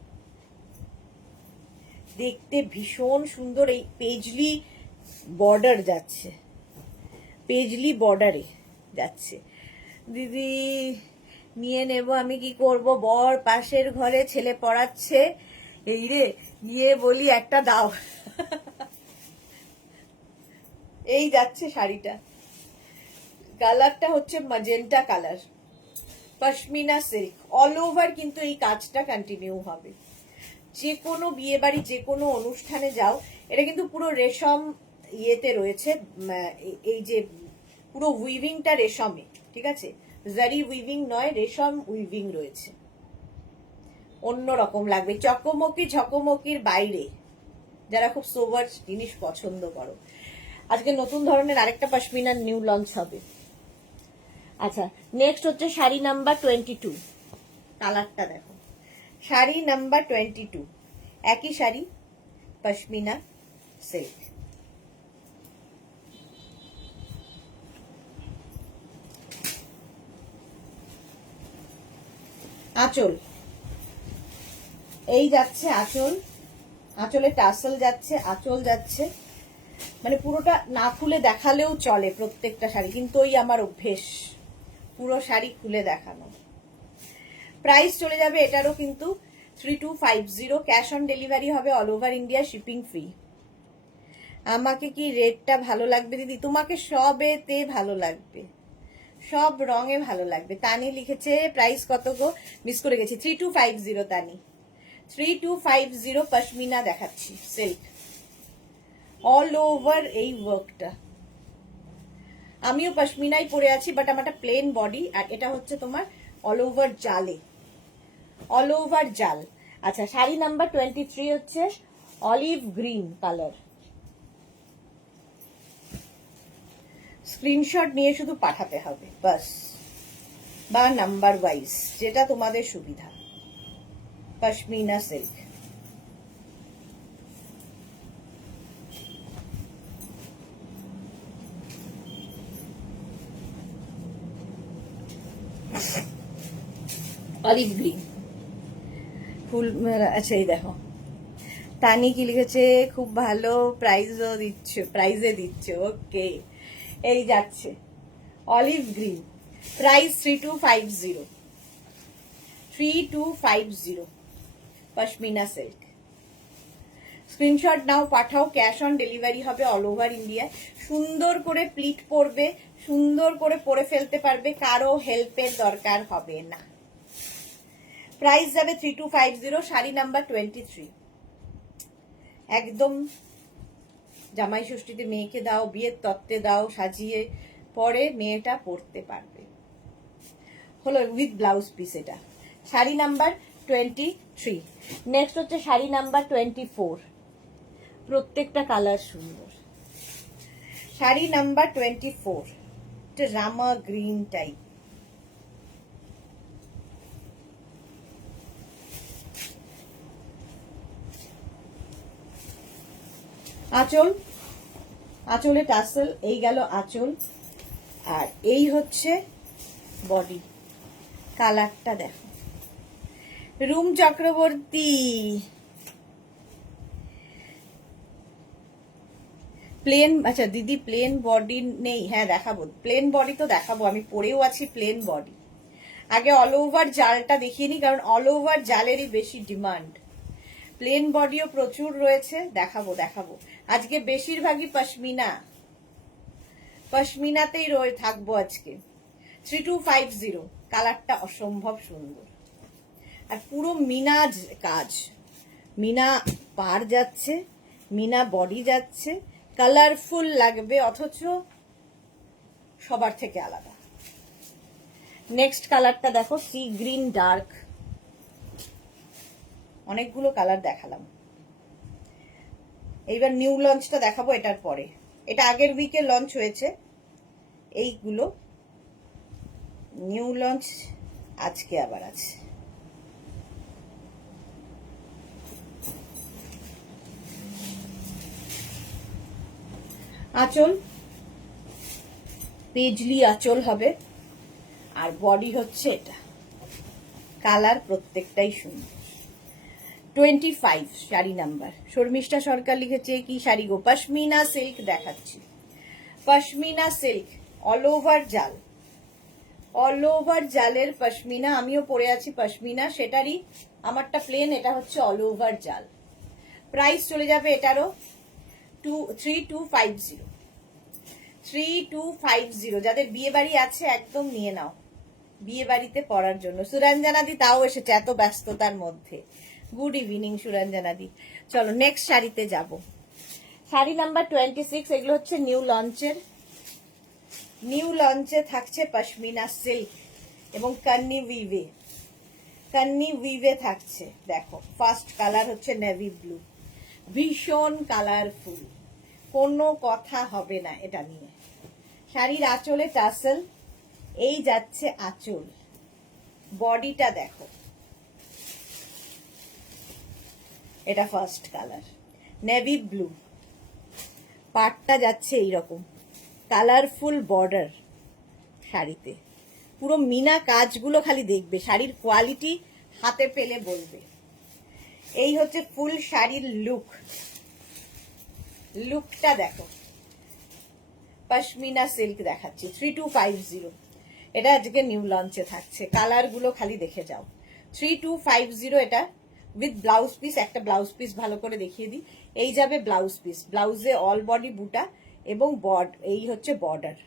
দেখতে ভীষণ সুন্দর। এই পেজলি বর্ডার যাচ্ছে, পেজলি বর্ডারে যাচ্ছে। দিদি নিয়ে নেব, আমি কি করব, বর পাশের ঘরে ছেলে পড়াচ্ছে, এই রে গিয়ে বলি একটা দাও। এই যাচ্ছে শাড়িটা, কালারটা হচ্ছে magenta colour, pashmina silk, all over কিন্তু এই কাজটা কন্টিনিউ হবে। যে কোনো বিয়ে বাড়ি, যে কোনো অনুষ্ঠানে যাও, এটা কিন্তু পুরো রেশম ইয়েতে রয়েছে, এই যে পুরো উইভিংটা রেশমে, ঠিক আছে, জারি উইভিং নয়, রেশম উইভিং রয়েছে, অন্য রকম লাগবে। চকমকি ঝকমকির বাইরে যারা খুব সোভার জিনিস পছন্দ করো, আজকে নতুন ধরনের আরেকটা পশমিনার নিউ লঞ্চ হবে। আচ্ছা, নেক্সট হচ্ছে শাড়ি নাম্বার 22, কালারটা দেখো, শাড়ি নাম্বার 22, একই শাড়ি, পশমিনা সিল্ক। আঁচল, এই যাচ্ছে আঁচল, আঁচলে টাসেল যাচ্ছে, আঁচল যাচ্ছে, মানে পুরোটা না খুলে দেখালেও চলে প্রত্যেকটা শাড়ি, কিন্তু ওই আমার অভ্যেস পুরো শাড়ি খুলে দেখানো। প্রাইস চলে যাবে এটারও কিন্তু 3250, ক্যাশ অন ডেলিভারি হবে, all over India, shipping free. আমাকে কি রেডটা ভালো লাগবে দিদি? তোমাকে সবেতে ভালো লাগবে, সব রঙে ভালো লাগবে। তানি লিখেছে প্রাইস কত গো, মিস করে গেছি। 3250 তানি, 3250 পশমিনা দেখাচ্ছি, সিল্ক অল ওভার এই ওয়ার্কটা। আমিও পশমিনাই পরে আছি, বাট আমারটা প্লেন বডি, আর এটা হচ্ছে তোমার অল ওভার জালে, অল ওভার জাল। আচ্ছা, শাড়ি নাম্বার 23 হচ্ছে অলিভ গ্রিন কালার। স্ক্রিনশট নিয়ে শুধু পাঠাতে হবে বাস, বা নাম্বার ওয়াইজ, যেটা তোমাদের সুবিধা। পশমিনা সিল্ক, অলিভ গ্রিন ফুল। আচ্ছা, এই দেখো তানি কি লিখেছে, খুব ভালো প্রাইজও দিচ্ছ, প্রাইজে দিচ্ছ, ওকে। এই যাচ্ছে olive green, price 3250, 3250 pashmina silk. Screenshot নাও, পাঠাও, ক্যাশ অন ডেলিভারি হবে অল ওভার ইন্ডিয়া। সুন্দর করে প্লিট পরবে, সুন্দর করে পরে ফেলতে পারবে, কারো হেল্পের দরকার হবে না। প্রাইস যাবে 3250, শাড়ি নাম্বার 23। একদম জামাই ষষ্ঠীতে মেয়েকে দাও, বিয়ের তত্ত্বে দাও, সাজিয়ে পরে মেয়েটা পরতে পারবে, হলো উইথ ব্লাউজ পিস। এটা শাড়ি নাম্বার 23। নেক্সট হচ্ছে শাড়ি নাম্বার 24, প্রত্যেকটা কালার সুন্দর। শাড়ি নাম্বার 24, রামা গ্রিন টাইপ। আঁচল, আঁচলে টাসেল, এই গেল আঁচল, আর এই হচ্ছে বডি। কালারটা দেখো, রুম চক্রবর্তী, প্লেন। আচ্ছা দিদি, প্লেন বডি নেই? হ্যাঁ দেখাবো, প্লেন বডি তো দেখাবো, আমি পরেও আছি প্লেন বডি। আগে অল ওভার জালটা দেখিয়ে নি, কারণ অল ওভার জালেরই বেশি ডিমান্ড। প্লেন বডিও প্রচুর রয়েছে, দেখাবো দেখাবো। আজকে বেশিরভাগই পশমিনা, পশমিনাতেই থাকবো আজকে। 3250, কালারটা অসম্ভব সুন্দর, আর পুরো মিনা কাজ, মিনা পার যাচ্ছে, মিনা বডি যাচ্ছে, কালারফুল লাগবে, অথচ সবার থেকে আলাদা। নেক্সট কালারটা দেখো, সি গ্রিন ডার্ক। অনেকগুলো কালার দেখালাম, এইবার নিউ লঞ্চটা দেখাবো এটার পরে। এটা আগের উইকে লঞ্চ হয়েছে, এইগুলো নিউ লঞ্চ আজকে আবার আছে। আঁচল, পেজলি আঁচল হবে, আর বডি হচ্ছে এটা। কালার প্রত্যেকটাই সুন্দর। 25 শাড়ি নাম্বার। শর্মিষ্ঠা সরকার লিখেছে কি শাড়ি গো? পশমিনা সিল্ক দেখাচ্ছি, পশমিনা সিল্ক অল ওভার জাল, অল ওভার জালের পশমিনা। আমিও পরে আছি পশমিনা, সেটারই আমারটা প্লেন, এটা হচ্ছে অল ওভার জাল। প্রাইস চলে যাবে এটারও 3250, 3250। যাদের বিয়ে বাড়ি আছে একদম নিয়ে নাও, বিয়ে বাড়িতে পরার জন্য। সুরঞ্জনাদি তাও এসেছে এত ব্যস্ততার মধ্যে। গুড ইভিনিং সুরঞ্জনাদি। চলো নেক্সট শাড়িতে যাব। শাড়ি নাম্বার 26, এগুলো হচ্ছে নিউ লঞ্চের। নিউ লঞ্চে থাকছে পশমিনা সিল্ক এবং কান্নি উইভে, কান্নি উইভে থাকছে। দেখো ফার্স্ট কালার হচ্ছে নেভি ব্লু, ভীষণ কালারফুল, কোনো কথা হবে না এটা নিয়ে। শাড়ির আঁচলে টাসেল, এই যাচ্ছে আঁচল, বডিটা দেখো, এটা ফার্স্ট কালার নেভি ব্লু, পাটটা যাচ্ছে এইরকম কালারফুল বর্ডার শাড়িতে, পুরো মিনা কাজগুলো খালি দেখবে, শাড়ির কোয়ালিটি হাতে পেলে বলবে। এই হচ্ছে ফুল শাড়ির লুক, লুকটা দেখো। পশমিনা সিল্ক দেখাচ্ছি 3250, এটা আজকে নিউ লঞ্চে থাকছে। কালার গুলো খালি দেখে যাও। 3250 এটা উইথ ব্লাউজ পিস। একটা ব্লাউজ পিস ভালো করে দেখিয়ে দিই। এই যাবে ব্লাউজ পিস, ব্লাউজে অল বডি বুটা এবং এই হচ্ছে বর্ডার,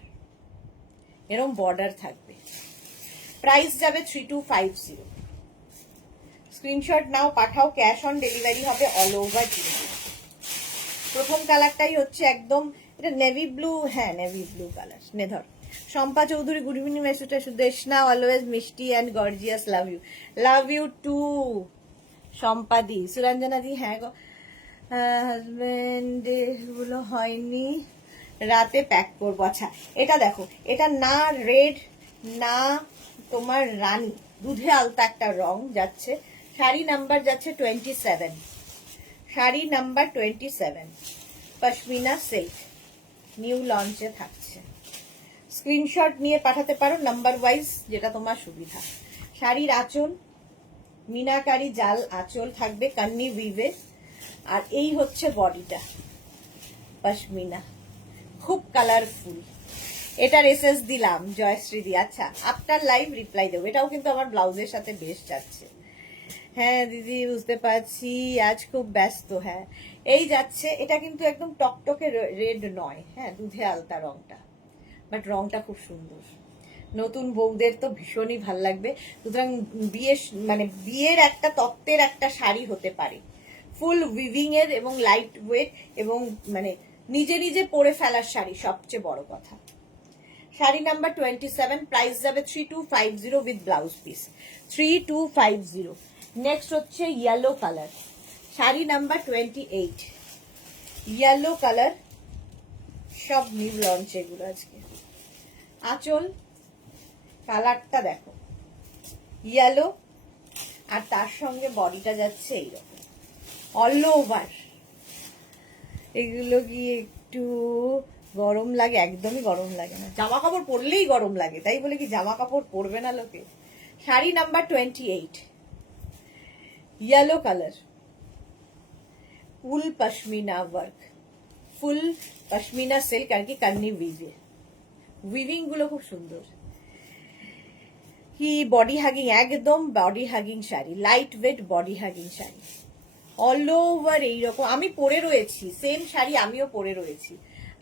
এরকম বর্ডার থাকবে। প্রাইস যাবে 3250। স্ক্রিনশট নাও, পাঠাও, ক্যাশ অন ডেলিভারি হবে অল ওভার ইন্ডিয়া। প্রথম কালারটাই হচ্ছে একদম, এটা নেভি ব্লু, হ্যাঁ নেভি ব্লু কালার। নেধর শম্পা চৌধুরী, গুড ইভিনিং মেসেজটা সুদেশনা, অলওয়েজ মিষ্টি and gorgeous, love you too. Shampa দি, সুরঞ্জনা দি, হ্যাঁ গো হাজবেন্ড গুলো হয়নি, রাতে প্যাক করবো। আচ্ছা এটা দেখো, এটা না রেড না তোমার রানী, দুধে আলতা একটা রং যাচ্ছে। শাড়ি নাম্বার যাচ্ছে 27, sari number 27, pashmina silk, new লঞ্চে থাকছে। স্ক্রিনশট নিয়ে পাঠাতে পারো নাম্বার ওয়াইজ, যেটা তোমার সুবিধা। শাড়ির আঁচল মিনাকারি জাল আঁচল থাকবে কান্নি উইভে, আর এই হচ্ছে বডিটা পশমিনা, খুব কালারফুল। এটার এসএস দিলাম জয়শ্রী দি। আচ্ছা আফটার লাইভ রিপ্লাই দেবো, এটাও কিন্তু আমার ব্লাউজের সাথে বেশ যাচ্ছে। হ্যাঁ দিদি বুঝতে পারছি, আজ খুব ব্যস্ত। হ্যাঁ এই যাচ্ছে, এটা কিন্তু একদম টকটকে রেড নয়, হ্যাঁ দুধে আলতা রংটা, বাট রংটা খুব সুন্দর। নতুন বউদের তো ভীষণই ভাল লাগবে। সুতরাং বিয়ের একটা তত্ত্বের একটা শাড়ি হতে পারে, ফুল উইভিং এর এবং লাইট ওয়েট এবং নিজে নিজে পরে ফেলার শাড়ি, সবচেয়ে বড় কথা। শাড়ি নাম্বার 27, প্রাইস যাবে 3250 উইথ ব্লাউজ পিস, 3250। নেক্সট হচ্ছে yellow colour, sari number 28, yellow colour, সব নিউ লঞ্চ এগুলো আজকে। আঁচল কালারটা দেখো ইয়েলো, আর তার সঙ্গে বডিটা যাচ্ছে এইরকম অল ওভার। এগুলো কি একটু গরম লাগে? একদমই গরম লাগে না, জামা কাপড় পরলেই গরম লাগে, তাই বলে কি জামা কাপড় পরবে না লোকে। শাড়ি নাম্বার 28, ইয়েলো কালার, ফুল পশমিনা ওয়ার্ক, ফুল পশমিনা সিল্ক আর কি কান্নি উইভে, উইভিং গুলো খুব সুন্দর। কি বডি হাগিং, একদম body hugging sari, light weight body hugging sari, all over এইরকম। আমি পরে রয়েছি সেম শাড়ি, আমিও পরে রয়েছি।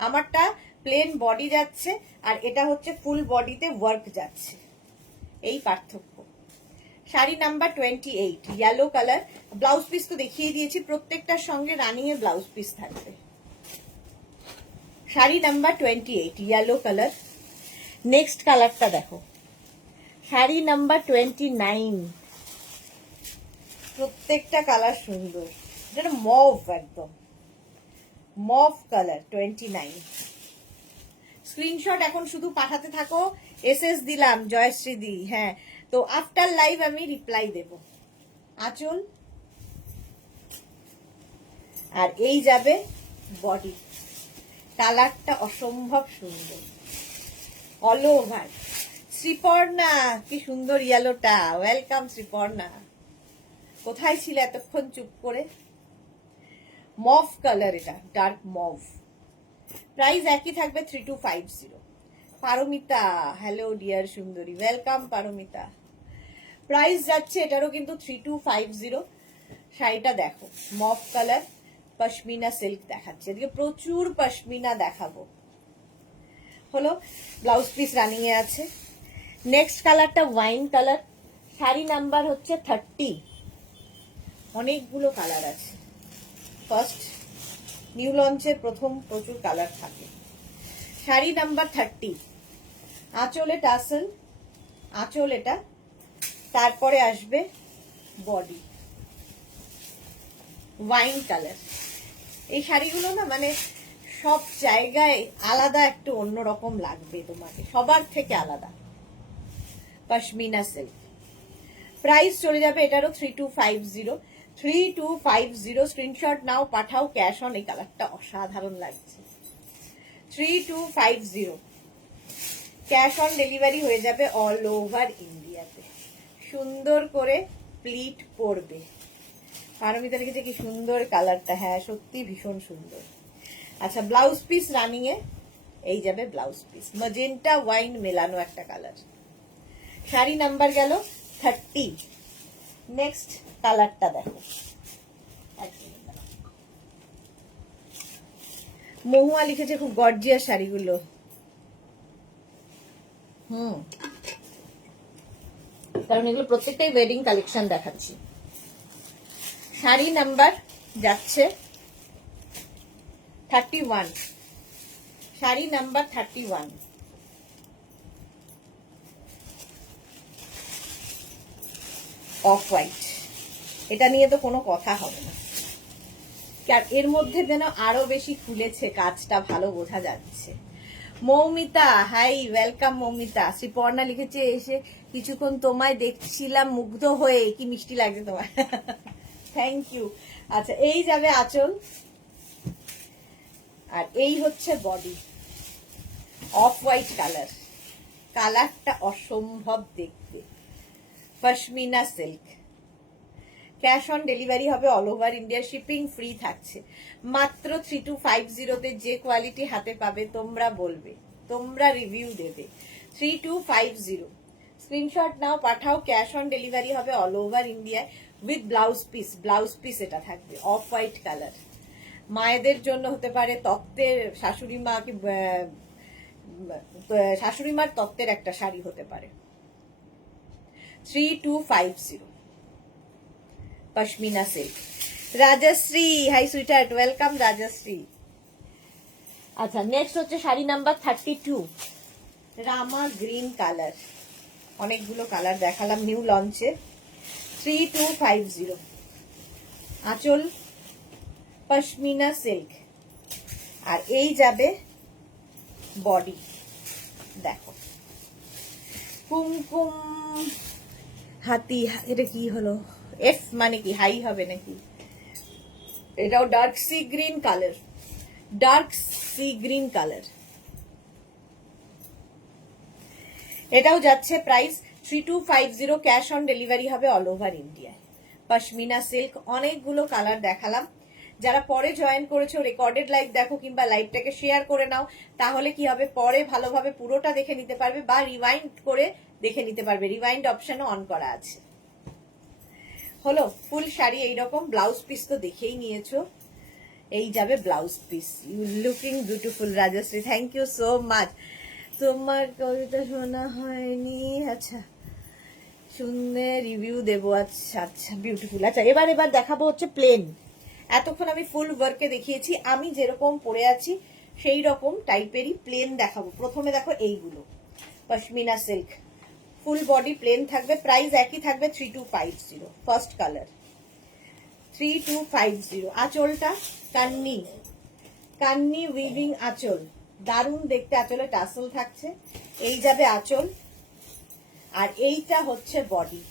আমারটা প্লেন বডি যাচ্ছে, আর এটা হচ্ছে ফুল বডিতে ওয়ার্ক যাচ্ছে, এই পার্থক্য। Sari number 28, yellow colour, blouse piece তো দেখিয়ে দিয়েছি, প্রত্যেকটার সঙ্গে রানিং এ ব্লাউজ পিস থাকবে। Sari number 28, yellow colour. Next কালারটা দেখো, শাড়ি নাম্বার 29, প্রত্যেকটা কালার সুন্দর, যেটা মভ, একদম মভ কালার 29। স্ক্রিনশট এখন শুধু পাঠাতে থাকো, এসএস দিলাম জয়শ্রী দি। হ্যাঁ তো আফটার লাইভ আমি রিপ্লাই দেব। আঁচল, আর এই যাবে বডি, কালারটা অসম্ভব সুন্দর অল ওভার। শ্রীপর্ণা, কি সুন্দর ইয়েলোটা, ওয়েলকাম শ্রীপর্ণা, কোথায় ছিল এতক্ষণ চুপ করে। মভ কালার, এটা ডার্ক মভ, প্রাইস একই থাকবে 3250। পারমিতা, হ্যালো ডিয়ার সুন্দরী, ওয়েলকাম পারমিতা। প্রাইস যাচ্ছে এটারও কিন্তু 3250। শাড়িটা দেখো মভ কালার, পশমিনা সিল্ক দেখাচ্ছে, এদিকে প্রচুর পশমিনা দেখাবো। হলো ব্লাউজ পিস রানিং এ আছে। নেক্সট কালারটা ওয়াইন কালার, শাড়ি নাম্বার হচ্ছে 30, অনেকগুলো কালার আছে। ফার্স্ট নিউ লঞ্চের প্রথম প্রচুর কালার থাকে। শাড়ি নাম্বার 30, আঁচলে টাসেল, আঁচল এটা, তারপরে আসবে বডি ওয়াইন কালার। এই শাড়িগুলো না সব জায়গায় আলাদা একটু অন্যরকম লাগবে তোমাকে, সবার থেকে আলাদা। পশমিনা সিল্ক, প্রাইস চলে যাবে এটারও 3250, 3250। স্ক্রিনশট নাও, পাঠাও, ক্যাশ অন। এই কালারটা অসাধারণ লাগছে, 3250। ক্যাশ অন ডেলিভারি হয়ে যাবে অল ওভার ইন্ডিয়াতে। সুন্দর করে প্লিট পরবে। পারমিতা লিখেছে কি সুন্দর কালারটা, হ্যাঁ সত্যি ভীষণ সুন্দর। আচ্ছা ব্লাউজ পিস রানিং এ, এই যাবে ব্লাউজ পিস, ম্যাজেন্টা ওয়াইন মেলানো একটা কালার। শাড়ি নাম্বার গেল 30, নেক্সট কালারটা দেখো, মহুয়া লিখেছে খুব গর্জিয়াস শাড়িগুলো। কারণ এগুলো প্রত্যেকটাই ওয়েডিং কালেকশন দেখাচ্ছি। শাড়ি নাম্বার যাচ্ছে 31, শাড়ি নাম্বার 31। অফ হোয়াইট, এটা নিয়ে তো কোনো কথা হবে না। আর এর মধ্যে যেন আরো বেশি খুলেছে, কাজটা ভালো বোঝা যাচ্ছে। Moumita, hi, welcome Moumita. শ্রীপর্ণা লিখেছে এসে কিছুক্ষণ তোমায় দেখছিলাম মুগ্ধ হয়ে, কি মিষ্টি লাগছে তোমার। Thank you. আচ্ছা, এই যাবে আঁচল, আর এই হচ্ছে বডি। অফ হোয়াইট কালার, কালারটা অসম্ভব দেখতে। Pashmina silk, cash on delivery হবে all over India, shipping free থাকছে। মাত্র 3250 যে কোয়ালিটি হাতে পাবে তোমরা বলবে, তোমরা রিভিউ দেবে। 3250 স্ক্রিনশট নাও, পাঠাও। ক্যাশ অন ডেলিভারি হবে অল ওভার ইন্ডিয়ায় with blouse piece. Blouse piece এটা থাকবে অফ হোয়াইট কালার। মায়েদের জন্য হতে পারে, তত্ত্বের শাশুড়ি মা কি শাশুড়ি মার তত্ত্বের একটা শাড়ি হতে পারে। 3250 pashmina silk. Rajashree, hi sweetheart, welcome Rajashree. আচ্ছা, নেক্সট হচ্ছে sari number 32, rama green colour. অনেকগুলো কালার দেখালাম নিউ লঞ্চে। 3250 আঁচল পশমিনা সিল্ক, আর এই যাবে বডি। দেখো কুমকুম হাতি, এটা কি হলো? এফ মানে কি হাই হবে নাকি? এটাও dark sea green colour, dark sea green colour. এটাও যাচ্ছে প্রাইস 3250, ক্যাশ অন ডেলিভারি হবে অল ওভার ইন্ডিয়ায়। পশমিনা সিল্ক, অনেকগুলো কালার দেখালাম। যারা পরে জয়েন করেছো রেকর্ডেড লাইভ দেখো, কিংবা লাইভটাকে শেয়ার করে নাও, তাহলে কি হবে পরে ভালোভাবে পুরোটা দেখে নিতে পারবে, বা রিওয়াইন্ড করে দেখে নিতে পারবে। রিওয়াইন্ড অপশনও অন করা আছে। হলো ফুল শাড়ি এইরকম। ব্লাউজ পিস তো দেখেই নিয়েছো, এই যাবে blouse piece. You looking beautiful Rajashree, thank you so much. তোমার কবিতা শোনা হয়নি, আচ্ছা শুনে রিভিউ দেবো। আচ্ছা আচ্ছা, বিউটিফুল। আচ্ছা, এবার দেখাবো হচ্ছে প্লেন। এতক্ষণ আমি ফুল ওয়ার্কে দেখিয়েছি, আমি যেরকম পরে আছি সেই রকম টাইপেরই প্লেন দেখাবো। প্রথমে দেখো এইগুলো pashmina silk, full body plain থাকবে। প্রাইস একই থাকবে 3250। First colour 3250। আঁচলটা কান্নি, কান্নি উইভিং আঁচল, দারুণ দেখতে। আঁচলে টাসেল থাকছে, এই যাবে আঁচল, আর এইটা হচ্ছে বডি।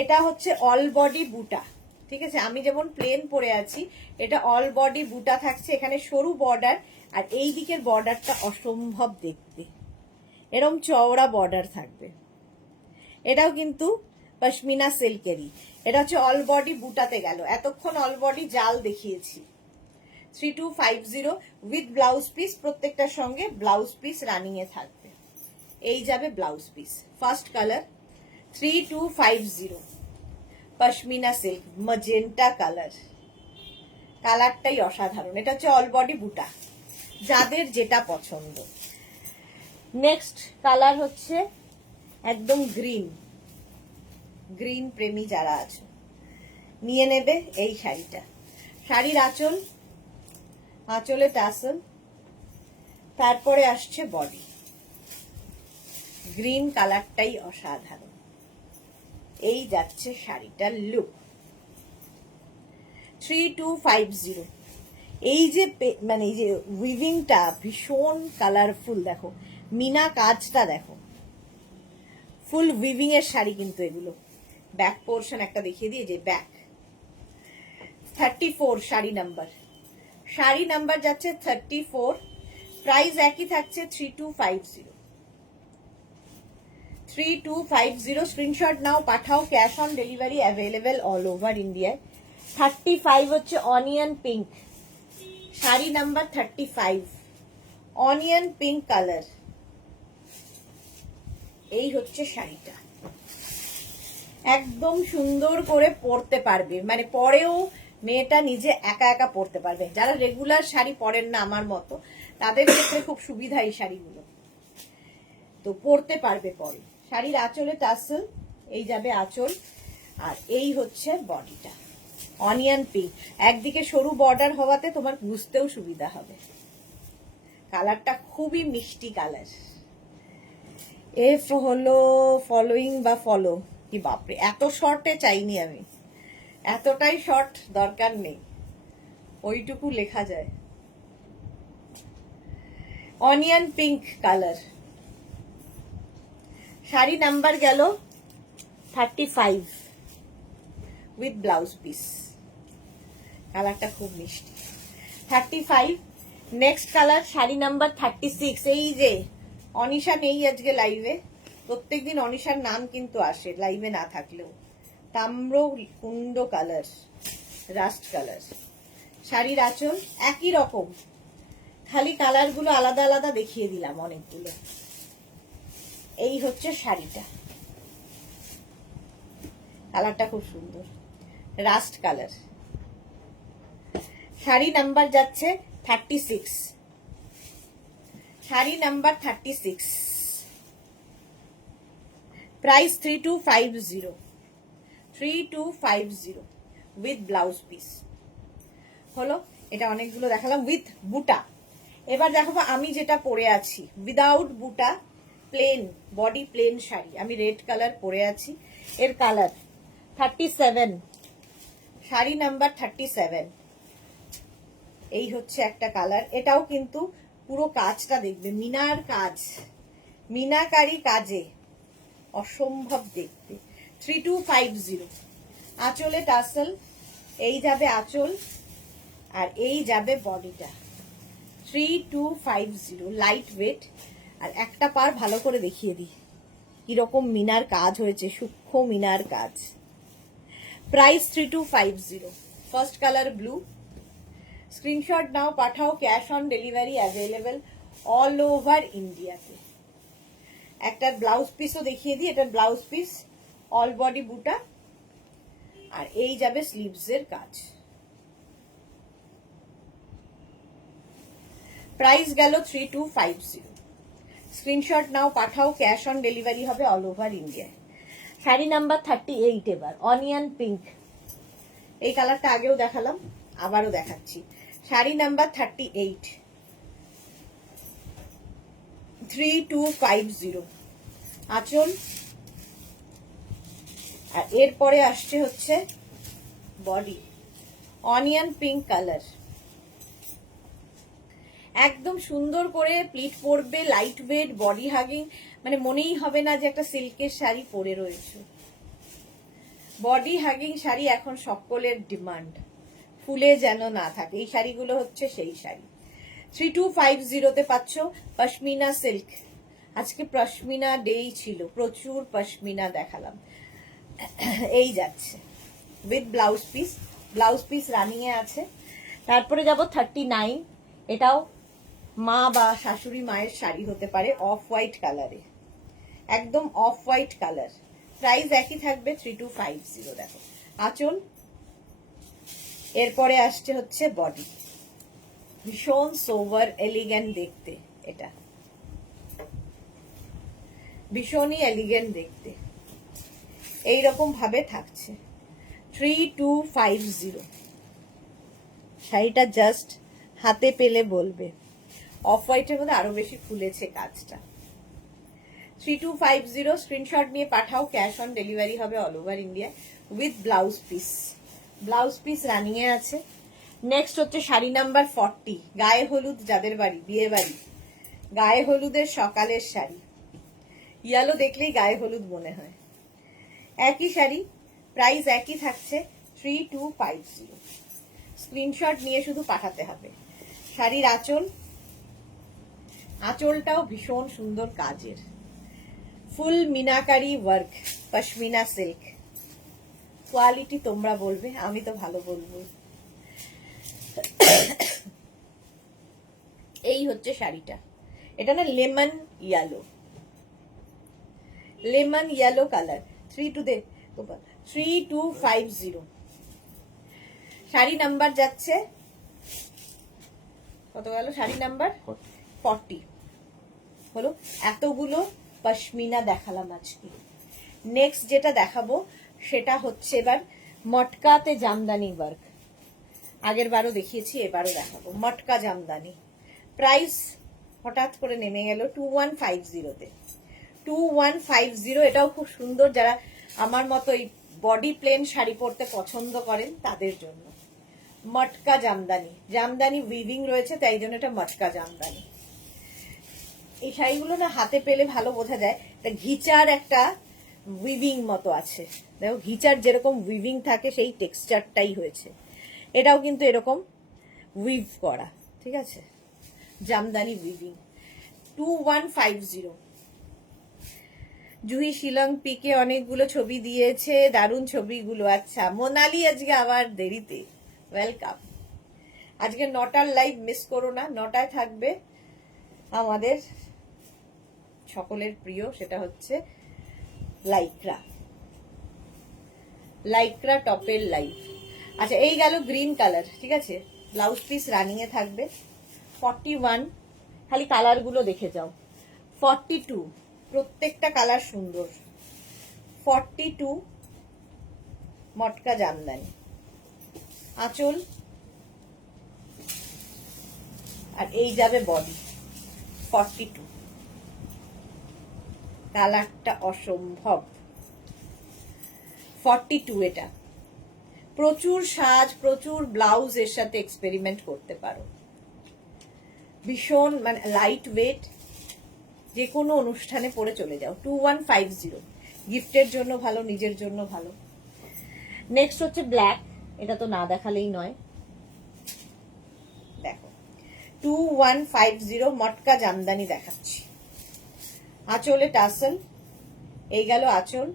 এটা হচ্ছে অল বডি বুটা, ঠিক আছে? আমি যেমন প্লেন পরে আছি, এটা অল বডি বুটা থাকছে। এখানে সরু বর্ডার, আর এই দিকের বর্ডারটা অসম্ভব দেখতে, এরকম চওড়া বর্ডার থাকবে। এটাও কিন্তু পশমিনা সিল্কেরই। এটা হচ্ছে অল বডি বুটাতে গেল। এতক্ষণ অল বডি জাল দেখিয়েছি। 3250 উইথ ব্লাউজ পিস, প্রত্যেকটার সঙ্গে ব্লাউজ পিস রানিং এ থাকবে। এই যাবে blouse piece. First colour 3250 pashmina silk, magenta colour. কালারটাই অসাধারণ। এটা হচ্ছে অল বডি বুটা, যাদের যেটা পছন্দ। নেক্সট কালার হচ্ছে একদম গ্রিন। গ্রিন প্রেমী যারা আছে নিয়ে নেবে এই শাড়িটা। শাড়ির আঁচল, আঁচলে টাসেল, তারপরে আসছে বডি। গ্রিন কালারটাই অসাধারণ। এই যাচ্ছে শাড়িটার লুক। 3250। এই যে মানে এই যে উইভিংটা ভীষণ কালারফুল। দেখো মিনা কাজটা দেখো, ফুল উইভিং এর শাড়ি কিন্তু এগুলো। ব্যাক পোর্শন একটা দেখিয়ে দিয়ে, যে back 34 sari number. Sari number যাচ্ছে 34, প্রাইস একই থাকছে 3250। 3250 স্ক্রিনশট নাও, পাঠাও। Cash on delivery available all over ইন্ডিয়ায়। 35 হচ্ছে onion pink, sari number 35, onion pink colour. এই হচ্ছে শাড়িটা। একদম সুন্দর করে পরতে পারবে, মানে পরেও মেয়েটা নিজে একা একা পরতে পারবে। যারা রেগুলার শাড়ি পরেন না আমার মতো, তাদের ক্ষেত্রে খুব সুবিধা এই শাড়িগুলো, তো পরতে পারবে পরে। শাড়ির আঁচলে টাসেল, এই যাবে আঁচল, আর এই হচ্ছে বডিটা অনিয়ন পিঙ্ক। একদিকে সরু বর্ডার হওয়াতে তোমার বুঝতেও সুবিধা হবে। কালারটা খুবই মিষ্টি কালার। এফ হলো ফলোইং বা ফলো, কি বাপরে, এত শর্টে চাইনি আমি, এতটাই শর্ট দরকার নেই, ওইটুকু লেখা যায়। Onion pink colour, sari number গেল 35 উইথ ব্লাউজ পিস। কালারটা খুব মিষ্টি, 35। Next colour sari number 36। এই যে অনিশা নেই আজকে লাইভে, প্রত্যেকদিন অনিশার নাম কিন্তু আসে লাইভে না থাকলেও। তাম্র কুন্ড কালার, রাস্ট কালার। শাড়ির আঁচল একই রকম, খালি কালারগুলো আলাদা আলাদা দেখিয়ে দিলাম অনেকগুলো। এই হচ্ছে শাড়িটা, কালারটা খুব সুন্দর, রাস্ট কালার। শাড়ি নাম্বার যাচ্ছে 36, sari number 36, price 3250, 3250 with blouse piece. হলো, এটা অনেকগুলো দেখালাম উইথ বুটা। এবার দেখাবো আমি যেটা পরে আছি উইদাউট বুটা, প্লেন বডি, প্লেন শাড়ি। আমি রেড কালার পরে আছি, এর কালার 37, শাড়ি নাম্বার 37। এই হচ্ছে একটা কালার, এটাও কিন্তু পুরো কাজটা দেখবে, মিনার কাজ, মিনাকারি কাজে, অসম্ভব দেখতে। 3250, আঁচলে টাসেল, এই যাবে আঁচল, আর এই যাবে বডিটা। 3250, লাইট ওয়েট। আর একটা পার ভালো করে দেখিয়ে দিই কিরকম মিনার কাজ হয়েছে, সূক্ষ্ম মিনার কাজ। Price 3250, first colour blue. Screenshot নাও, পাঠাও, cash on delivery available all over ইন্ডিয়াতে। একটা ব্লাউজ পিসও দেখিয়ে দিই, এটা ব্লাউজ পিস, অল বডি বুটা, আর এই যাবে স্লিভসের কাজ। প্রাইস গেল 3250। স্ক্রিনশট নাও, পাঠাও, ক্যাশ অন ডেলিভারি হবে অল ওভার ইন্ডিয়ায়। শাড়ি নাম্বার 38, এবার অনিয়ন পিঙ্ক। এই কালারটা আগেও দেখালাম, আবারও দেখাচ্ছি। শাড়ি নাম্বার 38, 3250, আঁচল, আর এরপরে আসছে হচ্ছে বডি, অনিয়ন পিঙ্ক কালার। একদম সুন্দর করে প্লিট পরবে, লাইট ওয়েট, বডি হাগিং, মানে মনেই হবে না যে একটা সিল্কের শাড়ি পরে রয়েছে। বডি হাগিং শাড়ি এখন সকলের ডিমান্ড, ফুলে যেন না থাকে, এই শাড়িগুলো হচ্ছে সেই শাড়ি। 3250-তে পাচ্ছ পশমিনা সিল্ক। আজকে পশমিনা ডেই ছিল, প্রচুর পশমিনা দেখালাম। এই যাচ্ছে with blouse piece, blouse piece running এ আছে। তারপরে যাব 39, এটাও মা বা শাশুড়ি মায়ের শাড়ি হতে পারে, অফ হোয়াইট কালারে, একদম অফ হোয়াইট কালার। প্রাইস একই থাকবে 3250। দেখো আঁচল, এরপরে আসছে হচ্ছে বডি, ভীষণ সোভার এলিগেন্ট দেখতে, এটা ভীষণই এলিগেন্ট দেখতে, এইরকম ভাবে থাকছে। 3250, শাড়িটা জাস্ট হাতে পেলে বলবে। অফ হোয়াইটের মধ্যে আরো বেশি ফুলেছে কাজটা। 3250, স্ক্রিনশট নিয়ে পাঠাও, ক্যাশ অন ডেলিভারি হবে all over India with blouse piece. Blouse piece running এ আছে। নেক্সট হচ্ছে শাড়ি নাম্বার 40, গায়ে হলুদ যাদের বাড়ি, বিয়ে বাড়ি, গায়ে হলুদের সকালের শাড়ি, ইয়েলো দেখলেই গায়ে হলুদ মনে হয়। একই শাড়ি, প্রাইস একই থাকছে 3250। স্ক্রিনশট নিয়ে শুধু পাঠাতে হবে। শাড়ির আঁচল, আঁচলটাও ভীষণ সুন্দর কাজের, full meenakari work, pashmina silk. Quality তোমরা বলবে, আমি তো ভালো বলবো। এই হচ্ছে শাড়িটা, এটা না lemon yellow, lemon yellow colour. 3250। Sari number যাচ্ছে কত গেল? শাড়ি নাম্বার 40 হলো। এতগুলো পশমিনা দেখালাম আজকে। নেক্সট যেটা দেখাবো সেটা হচ্ছে এবার মটকাতে জামদানি ওয়ার্ক। আগের বারও দেখিয়েছি, এবারও দেখাবো মটকা জামদানি। প্রাইস হঠাৎ করে নেমে গেল 2150-তে। 2150, এটাও খুব সুন্দর। যারা আমার মতো এই বডি প্লেন শাড়ি পরতে পছন্দ করেন তাদের জন্য মটকা জামদানি। জামদানি উইভিং রয়েছে, তাই জন্য এটা মটকা জামদানি। এই শাড়িগুলো না হাতে পেলে ভালো বোঝা যায়, এটা ঘিচার একটা উইভিং মতো আছে। দেখো ঘিচার যেরকম উইভিং থাকে সেই টেক্সচারটাই হয়েছে। এটাও কিন্তু এরকম উইভ করা, ঠিক আছে, জামদানি উইভিং। 2150। জুহি শিলং পিকে অনেকগুলো ছবি দিয়েছে, দারুণ ছবিগুলো। আচ্ছা মোনালি আজকে আবার দেরিতে, ওয়েলকাম। আজকে 9টার লাইভ মিস করো না, 9টায় থাকবে আমাদের সকলের প্রিয়, সেটা হচ্ছে লাইক্রা। লাইক্রা টপের লাইভ। আচ্ছা এই গেল গ্রিন কালার, ঠিক আছে। ব্লাউজ পিস রানিং এ থাকবে। 41, খালি কালার গুলো দেখে যাও। 42, প্রত্যেকটা কালার সুন্দর। 42 মটকা জামদানি। আঁচল আর এই যাবে বডি। 42, কালারটা অসম্ভব। 42 এটা। প্রচুর সাজ, প্রচুর ব্লাউজ এর সাথে এক্সপেরিমেন্ট করতে পারো। ভীষণ মানে লাইট ওয়েট, যে কোনো অনুষ্ঠানে পরে চলে যাও। 2150, গিফটের জন্য ভালো, নিজের জন্য ভালো। নেক্সট হচ্ছে ব্ল্যাক, এটা তো না দেখালেই নয়। দেখো 2150 মটকা জামদানি দেখাচ্ছি। আঁচলে টাসেল, এই গেল আঁচল।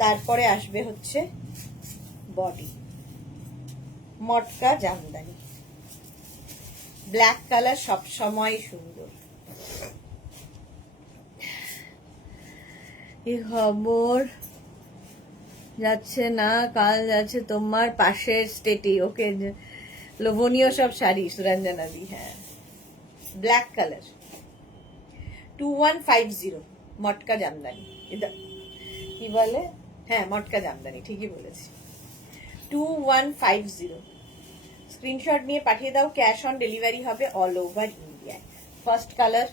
তারপরে আসবে হচ্ছে বডি, মটকা জামদানি। ব্ল্যাক কালার সব সময় সুন্দর। এই খবর যাচ্ছে না, কাল যাচ্ছে তোমার পাশের স্টেটে। ওকে, লোভনীয় সব শাড়ি সুরঞ্জনা দি। হ্যাঁ ব্ল্যাক কালার। 2150 মটকা জামদানি। কি বলে? হ্যাঁ মটকা জামদানি, ঠিকই বলেছি। 2150, স্ক্রিনশট নিয়ে পাঠিয়ে দাও। ক্যাশ অন ডেলিভারি হবে all over India. First colour.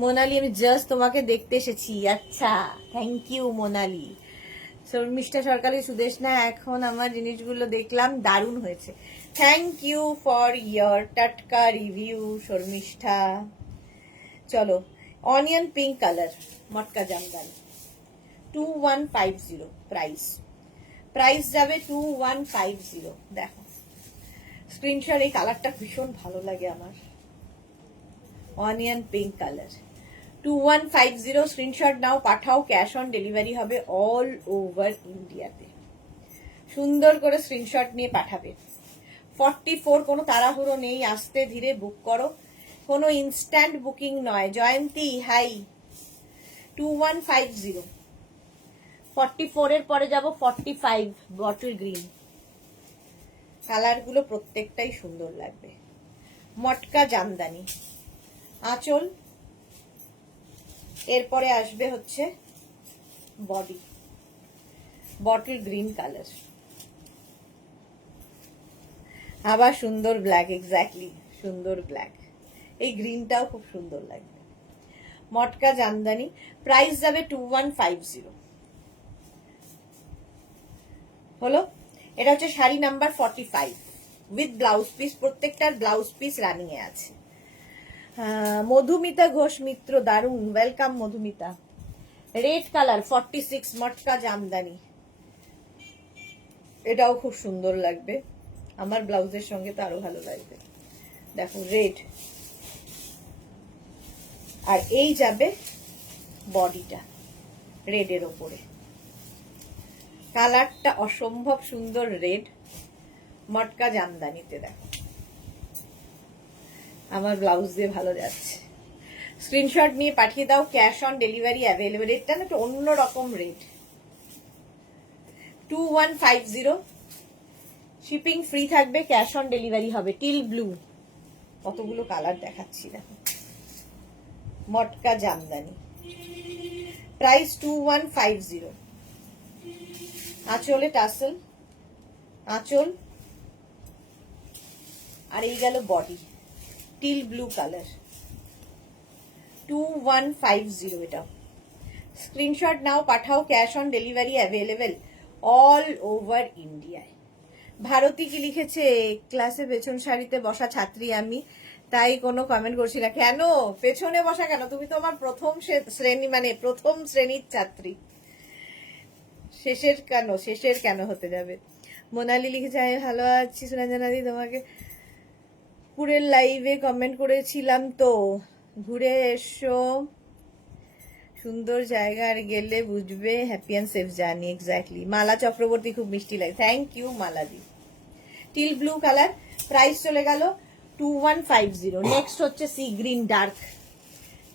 Monali আমি জাস্ট তোমাকে দেখতে এসেছি। আচ্ছা থ্যাংক ইউ মোনালি। শর্মিষ্ঠা সরকারি সুদেশনা, এখন আমার জিনিসগুলো দেখলাম, দারুণ হয়েছে। থ্যাংক ইউ ফর ইয়ার টাটকা রিভিউ শর্মিষ্ঠা। চলো অনিয়ন পিঙ্ক কালার মটকা জামদানি। 2150 প্রাইস। প্রাইস যাবে 2150। দেখো স্ক্রিনশট, এই কালারটা ভীষণ ভালো লাগে আমার, অনিয়ন পিঙ্ক কালার। 2150 স্ক্রিনশট নাও, পাঠাও। ক্যাশ অন ডেলিভারি হবে অল ওভার ইন্ডিয়াতে। সুন্দর করে স্ক্রিনশট নিয়ে পাঠাবে। 44, কোনো তাড়াহুড়ো নেই, আস্তে ধীরে বুক করো, কোনো ইনস্ট্যান্ট বুকিং নয়। জয়ন্তী হাই। 2150। 44 এর পরে যাব 45 বটল গ্রিন। কালারগুলো প্রত্যেকটাই সুন্দর লাগবে। মটকা জামদানি। আঁচল, এরপরে আসবে হচ্ছে বডি, বটল গ্রিন কালার। আবার সুন্দর ব্ল্যাক, এক্স্যাক্টলি সুন্দর ব্ল্যাক। এই গ্রিনটাও খুব সুন্দর লাগবে। মটকা জামদানি। প্রাইস যাবে 2150। হলো। এটা হচ্ছে sari number 45 with blouse piece. প্রত্যেকটার ব্লাউজ পিস রানিং এ আছে। মধুমিতা ঘোষ মিত্র, দারুণ, ওয়েলকাম মধুমিতা। রেড কালার 46 মটকা জামদানি। এটাও খুব সুন্দর লাগবে, আমার ব্লাউজের সঙ্গে তো আরো ভালো লাগবে। দেখো রেড, আর এই যাবে বডিটা রেডের ওপরে। কালারটা অসম্ভব সুন্দর রেড, মটকা জামদানিতে। দেখো আমার ব্লাউজ দিয়ে ভালো যাচ্ছে। স্ক্রিনশট নিয়ে পাঠিয়ে দাও। Cash on delivery available. এটা না একটু অন্যরকম রেড, 2150, শিপিং ফ্রি থাকবে, ক্যাশ অন ডেলিভারি হবে। টিল ব্লু, কতগুলো কালার দেখাচ্ছি দেখো, মটকা জামদানি, প্রাইস 2150। আঁচলে টাসেল, আঁচল, আর এই গেল বডি, টিল ব্লু কালার, 2150 এটা। স্ক্রিনশট নাও, পাঠাও, cash on delivery available all over ইন্ডিয়ায়। ভারতী কি লিখেছে, ক্লাসে পেছন সারিতে বসা ছাত্রী আমি, তাই কোনো কমেন্ট করছি না। কেন পেছনে বসা কেন? তুমি তো আমার প্রথম শ্রেণী, মানে প্রথম শ্রেণীর ছাত্রী, শেষের কেন হতে যাবে? মোনালি লিখেছে আমি ভালো আছি সুরঞ্জনাদি, তোমাকে পুরের লাইভে কমেন্ট করেছিলাম তো, ঘুরে এসো, সুন্দর জায়গা আর গেলে বুঝবে, happy and safe journey. Exactly. Mala Chakraborty, খুব মিষ্টি লাগে, থ্যাংক ইউ মালাদি। টিল ব্লু কালার, প্রাইস চলে গেল 2150। নেক্সট হচ্ছে sea green,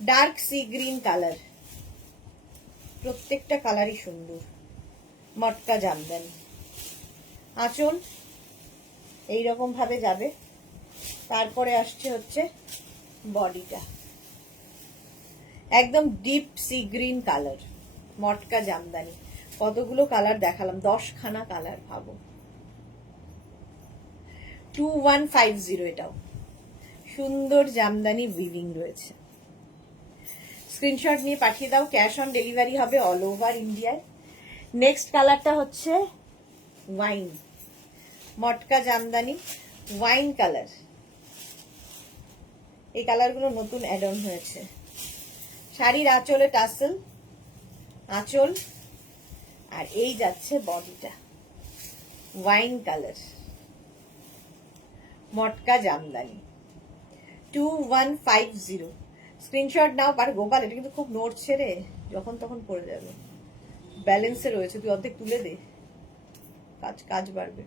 dark sea green colour, প্রত্যেকটা কালারই সুন্দর, মটকা জামদানি, আঁচল এইরকম ভাবে যাবে। তারপরে আসছে হচ্ছে বডিটা, একদম ডিপ সি গ্রিন কালার, মটকা জামদানি। কতগুলো কালার দেখালাম, 10খানা কালার, ভাবো। 2150 এটাও সুন্দর জামদানি উইভিং রয়েছে। স্ক্রিনশট নিয়ে পাঠিয়ে দাও, ক্যাশ অন ডেলিভারি হবে অল ওভার ইন্ডিয়ায়। নেক্সট কালারটা হচ্ছে ওয়াইন, মটকা জামদানি, ওয়াইন কালার। এই কালারগুলো নতুন অ্যাড অন হয়েছে। শাড়ির আঁচলে টাসেল, আঁচল, আর এই যাচ্ছে বডিটা, ওয়াইন কালার, মটকা জামদানি, 2150। স্ক্রিনশট নাও, পার গোপাল এটা কিন্তু খুব নড়ছে রে, যখন তখন পড়ে যাবে, ব্যালেন্সে রয়েছে, তুই অর্ধেক তুলে দে, কাজ বাড়বে।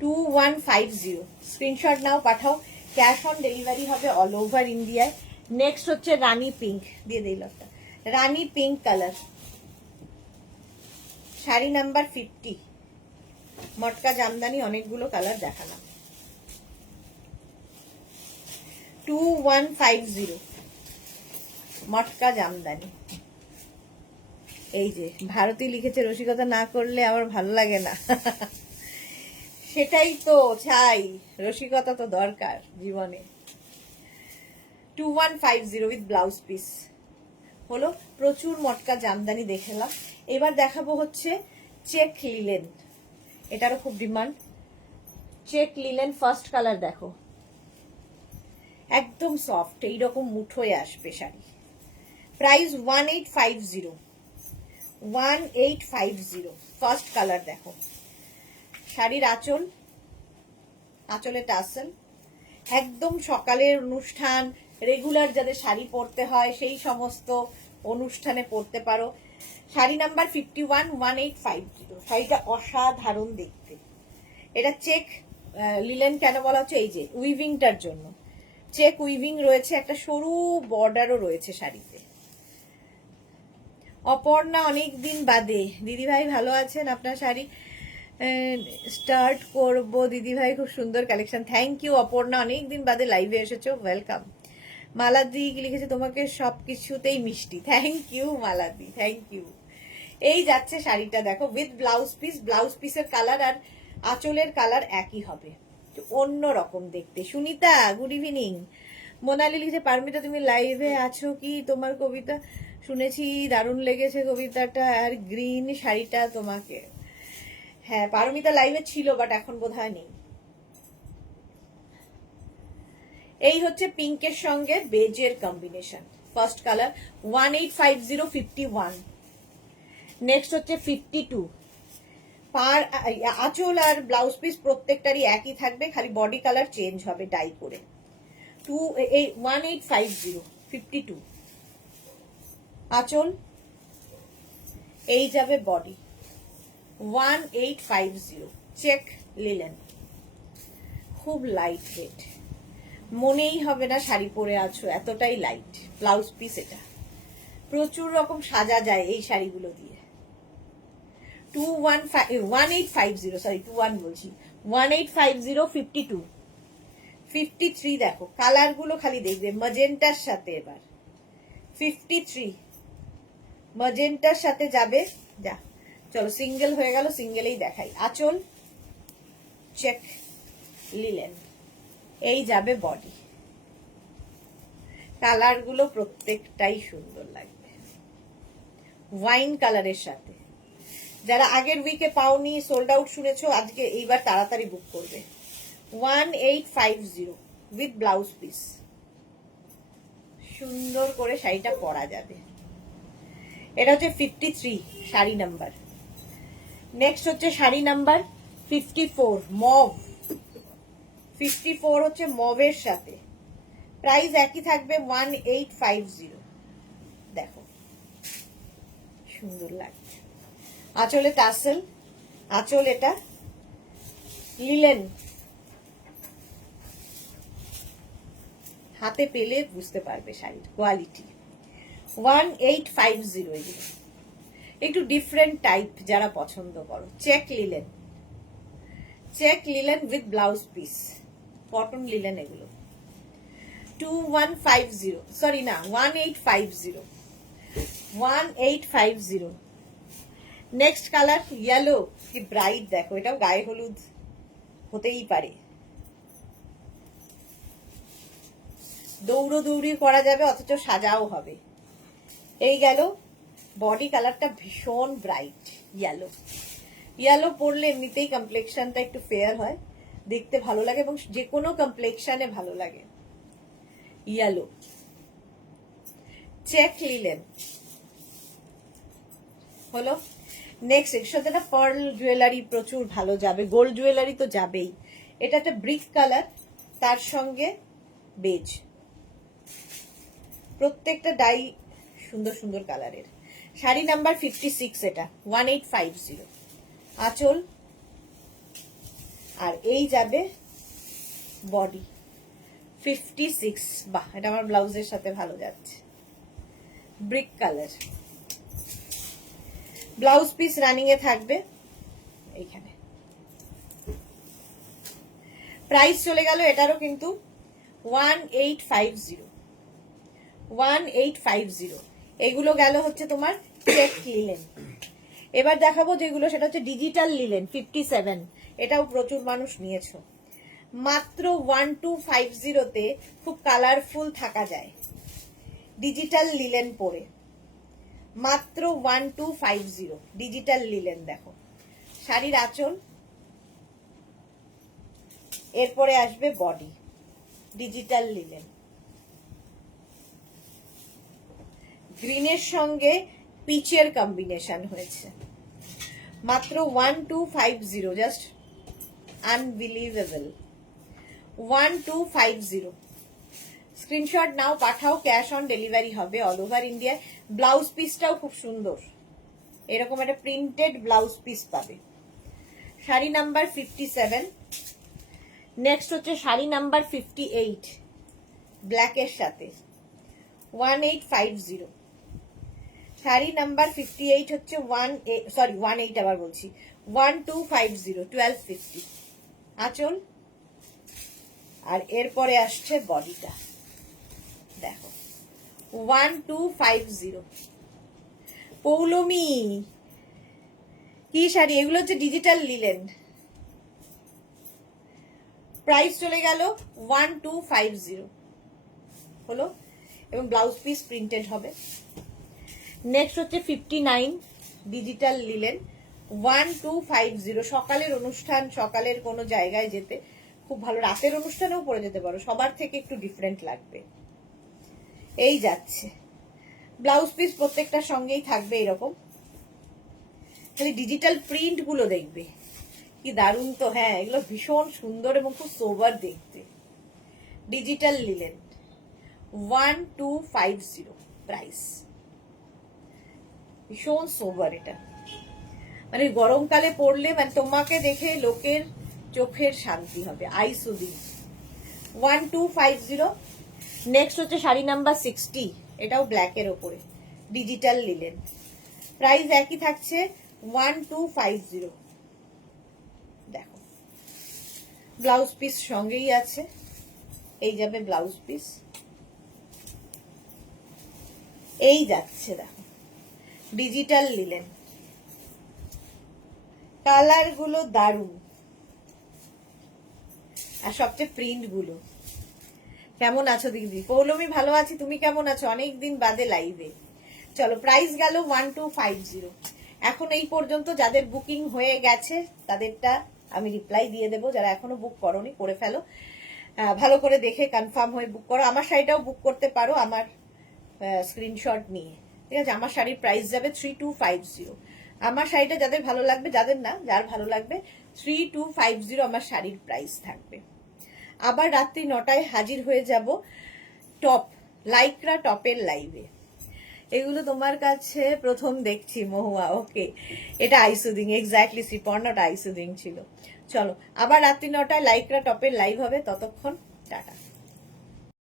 2150, স্ক্রিনশট নাও, পাঠাও, ক্যাশ অন ডেলিভারি হবে অল ওভার ইন্ডিয়ায়। নেক্সট হচ্ছে রানী পিঙ্ক, দিয়ে দিই লকটা, rani pink colour, sari number 50, matka Jamdani, অনেকগুলো কালার দেখালাম। 2150, মটকা জামদানি। এই যে ভারতী লিখেছে রসিকতা না করলে আমার ভালো লাগে না। সেটাই তো চাই, রসিকতা তো দরকার জীবনে। 2150 উইথ ব্লাউজ পিস হলো। প্রচুর মটকা জামদানি দেখালাম, এবার দেখাবো হচ্ছে চেক লিলেন, এটারও খুব demand. Check linen first colour দেখো, একদম সফট, এইরকম মুঠোয় আসবে শাড়ি। প্রাইস 1850, 1850। ফার্স্ট কালার দেখো, শাড়ির আঁচল, আঁচলে টাসেল, একদম সকালের অনুষ্ঠান, রেগুলার যাদের শাড়ি পরতে হয় সেই সমস্ত অনুষ্ঠানে পরতে পারো। শাড়ি নাম্বার 51, 1850। শাড়িটা অসাধারণ দেখতে। এটা চেক লিলেন কেন বলা হচ্ছে, এই যে উইভিংটার জন্য, চেক উইভিং রয়েছে, একটা সরু বর্ডারও রয়েছে শাড়িতে। অপর্ণা, অনেক দিন বাদে দিদি ভাই, ভালো আছেন? আপনার শাড়ি স্টার্ট করব দিদি ভাই, খুব সুন্দর কালেকশন। থ্যাংক ইউ অপর্ণা, অনেক দিন বাদে লাইভে এসেছো, ওয়েলকাম। মালাদি লিখেছে তোমাকে সবকিছুতেই মিষ্টি, থ্যাংক ইউ মালাদি, থ্যাংক ইউ। এই যাচ্ছে শাড়িটা দেখো, উইথ ব্লাউজ পিস, ব্লাউজ পিসের কালার আর আঁচলের কালার একই হবে, অন্য রকম দেখতে। Sunita, good evening. মোনালি লিখেছে পারমিতা তুমি লাইভে আছো কি? তোমার কবিতা শুনেছি, দারুণ লেগেছে কবিতাটা, আর গ্রিন শাড়িটা তোমাকে। হ্যাঁ, পারমিতা লাইভে ছিল, বাট এখন বোধহয় নেই। এই হচ্ছে পিঙ্কের সঙ্গে বেজের কম্বিনেশন, ফার্স্ট কালার, 1850, 51। নেক্সট হচ্ছে 52। পার আঁচল আর ব্লাউজ পিস প্রত্যেকটারই একই থাকবে, খালি বডি কালার চেঞ্জ হবে ডাই করে। 1850, 52 আঁচল, এই যাবে বডি, 1850। চেক লিলেন, খুব লাইট ওয়েট, মনেই হবে না শাড়ি পরে আছো, এতটাই লাইট। ব্লাউজ পিস এটা, প্রচুর রকম সাজা যায় এই শাড়িগুলো দিয়ে। 1850, সরি 21 বলছি, 1850, 52, 53 দেখো, কালার গুলো খালি দেখবে ম্যাজেন্টার সাথে। এবার 53 ম্যাজেন্টার সাথে যাবে। যা, চলো সিঙ্গেল হয়ে গেল, সিঙ্গেলেই দেখাই। আঁচল চেক লিলেন, এই যাবে বডি। কালার গুলো প্রত্যেকটাই সুন্দর লাগবে, ওয়াইন কালারের সাথে। যারা আগের উইকে পাওনি, সোল্ড আউট শুনেছো, আজকে এইবার তাড়াতাড়ি বুক করবে। 1850 উইথ ব্লাউজ পিস, সুন্দর করে শাড়িটা পরা যাবে। এটা হচ্ছে 53 শাড়ি নাম্বার। নেক্সট হচ্ছে শাড়ি নাম্বার 54 মভ। 54 হচ্ছে মভের সাথে, প্রাইস একই থাকবে 1850। দেখো সুন্দর লাগছে। আঁচলে টাসেল, আঁচল এটা লিলেন, হাতে পেলে বুঝতে পারবে শাড়ির কোয়ালিটি। 1850 এগুলো একটু ডিফারেন্ট টাইপ, যারা পছন্দ করো। Check linen, check linen with blouse piece, cotton linen এগুলো। 2150, সরি না 1850, 1850। নেক্সট কালার ইয়েলো, কি ব্রাইট দেখো, এটাও গায়ে হলুদ হতেই পারে, দৌড়ি করা যাবে, অথচ সাজাও হবে। এই গেল বডি কালারটা ভীষণ ব্রাইট ইয়েলো। ইয়েলো পরলে এমনিতেই কমপ্লেক্সনটা একটু ফেয়ার হয়, দেখতে ভালো লাগে এবং যে কোনো কমপ্লেক্সনে ভালো লাগে। ইয়েলো চেক লিলেন হলো। নেক্সট এর সাথে না পার্ল জুয়েলারি প্রচুর ভালো যাবে, গোল্ড জুয়েলারি তো যাবেই। এটা একটা ব্রিক কালার, তার সঙ্গে বেজ, প্রত্যেকটা ডাই সুন্দর সুন্দর কালারের। শাড়ি নাম্বার 56 এটা, 1850। আঁচল আর এই যাবে বডি 56। বাহ, এটা আমার ব্লাউজের সাথে ভালো যাচ্ছে, brick colour. Blouse piece running এ থাকবে এইখানে। প্রাইস চলে গেল এটারও কিন্তু 1850, 1850। এগুলো গেল হচ্ছে তোমার চেক লিলেন। এবার দেখাবো যেগুলো, সেটা হচ্ছে ডিজিটাল লিলেন 57। এটাও প্রচুর মানুষ নিয়েছো। মাত্র 1250-তে খুব কালারফুল থাকা যায় ডিজিটাল লিলেন পরে, মাত্র 1250 ডিজিটাল লিলেন। দেখো শাড়ির আঁচল, এরপরে আসবে বডি, ডিজিটাল লিলেন। গ্রিনের সঙ্গে পিচের কম্বিনেশন হয়েছে, মাত্র 1250, জাস্ট আনবিলিভেবল। 1250 স্ক্রিনশট নাও, পাঠাও, ক্যাশ অন ডেলিভারি হবে অল ওভার ইন্ডিয়া। ব্লাউজ পিসটাও খুব সুন্দর, এরকম একটা প্রিন্টেড ব্লাউজ পিস পাবে। শাড়ি নাম্বার 57। নেক্সট হচ্ছে শাড়ি নাম্বার 58 ব্ল্যাকের সাথে, 1850। শাড়ি নাম্বার 58 হচ্ছে 18 আবার বলছি, 1250, 1250। আঁচল আর এরপরে আসছে বডিটা, দেখো 1250। পৌলমি কি শাড়ি, এগুলো হচ্ছে ডিজিটাল লিলেন। প্রাইস চলে গেল 1250 হলো, এবং ব্লাউজ পিস প্রিন্টেড হবে। নেক্সট হচ্ছে 59 ডিজিটাল লিলেন, 1250। সকালের অনুষ্ঠান, সকালের কোনো জায়গায় যেতে খুব ভালো, রাতের অনুষ্ঠানেও পরে যেতে পারো, সবার থেকে একটু ডিফারেন্ট লাগবে। এই যাচ্ছে ব্লাউজ পিস প্রত্যেকটার সঙ্গেই থাকবে এরকম, খালি ডিজিটাল প্রিন্ট গুলো দেখবে কি দারুণ তো। হ্যাঁ, এগুলো ভীষণ সুন্দর এবং খুব সোবার দেখতে। ডিজিটাল লিলেন 1250 প্রাইস, ভীষণ সোবার। এটা মানে গরমকালে পরলে মানে তোমাকে দেখে লোকের চোখের শান্তি হবে, আই সুদিং। 1250। নেক্সট হচ্ছে শাড়ি নাম্বার 60, এটাও ব্ল্যাকের ওপরে ডিজিটাল লিলেন। প্রাইস একই থাকছে 1250। দেখো ব্লাউজ পিস সঙ্গেই আছে, এই যাবে ব্লাউজ পিস, এই যাচ্ছে দেখো ডিজিটাল লিলেন, কালার গুলো দারুন, আর সবচেয়ে প্রিন্ট গুলো। কেমন আছো দিদি? পৌলমি ভালো আছি, তুমি কেমন আছো? অনেকদিন বাদে লাইভে। চলো প্রাইস গেল 1250। এখন এই পর্যন্ত যাদের বুকিং হয়ে গেছে তাদেরটা আমি রিপ্লাই দিয়ে দেবো, যারা এখনো বুক করোনি করে ফেলো, ভালো করে দেখে কনফার্ম হয়ে বুক করো। আমার শাড়িটাও বুক করতে পারো আমার স্ক্রিনশট নিয়ে, ঠিক আছে? আমার শাড়ির প্রাইস যাবে 3250। আমার শাড়িটা যাদের ভালো লাগবে, যাদের না, যার ভালো লাগবে 3250 আমার শাড়ির প্রাইস থাকবে। আবার রাত্রি 9টায় হাজির হয়ে যাব টপ, লাইক্রা টপের লাইভে। এগুলো তোমার কাছে প্রথম দেখছি মহুয়া, ওকে। এটা আইসুদিং, এক্স্যাক্টলি শ্রীপর্ণাটা আইসুদিং ছিল। চলো আবার রাত্রি 9টায় লাইক্রা টপের লাইভ হবে, ততক্ষণ টাটা।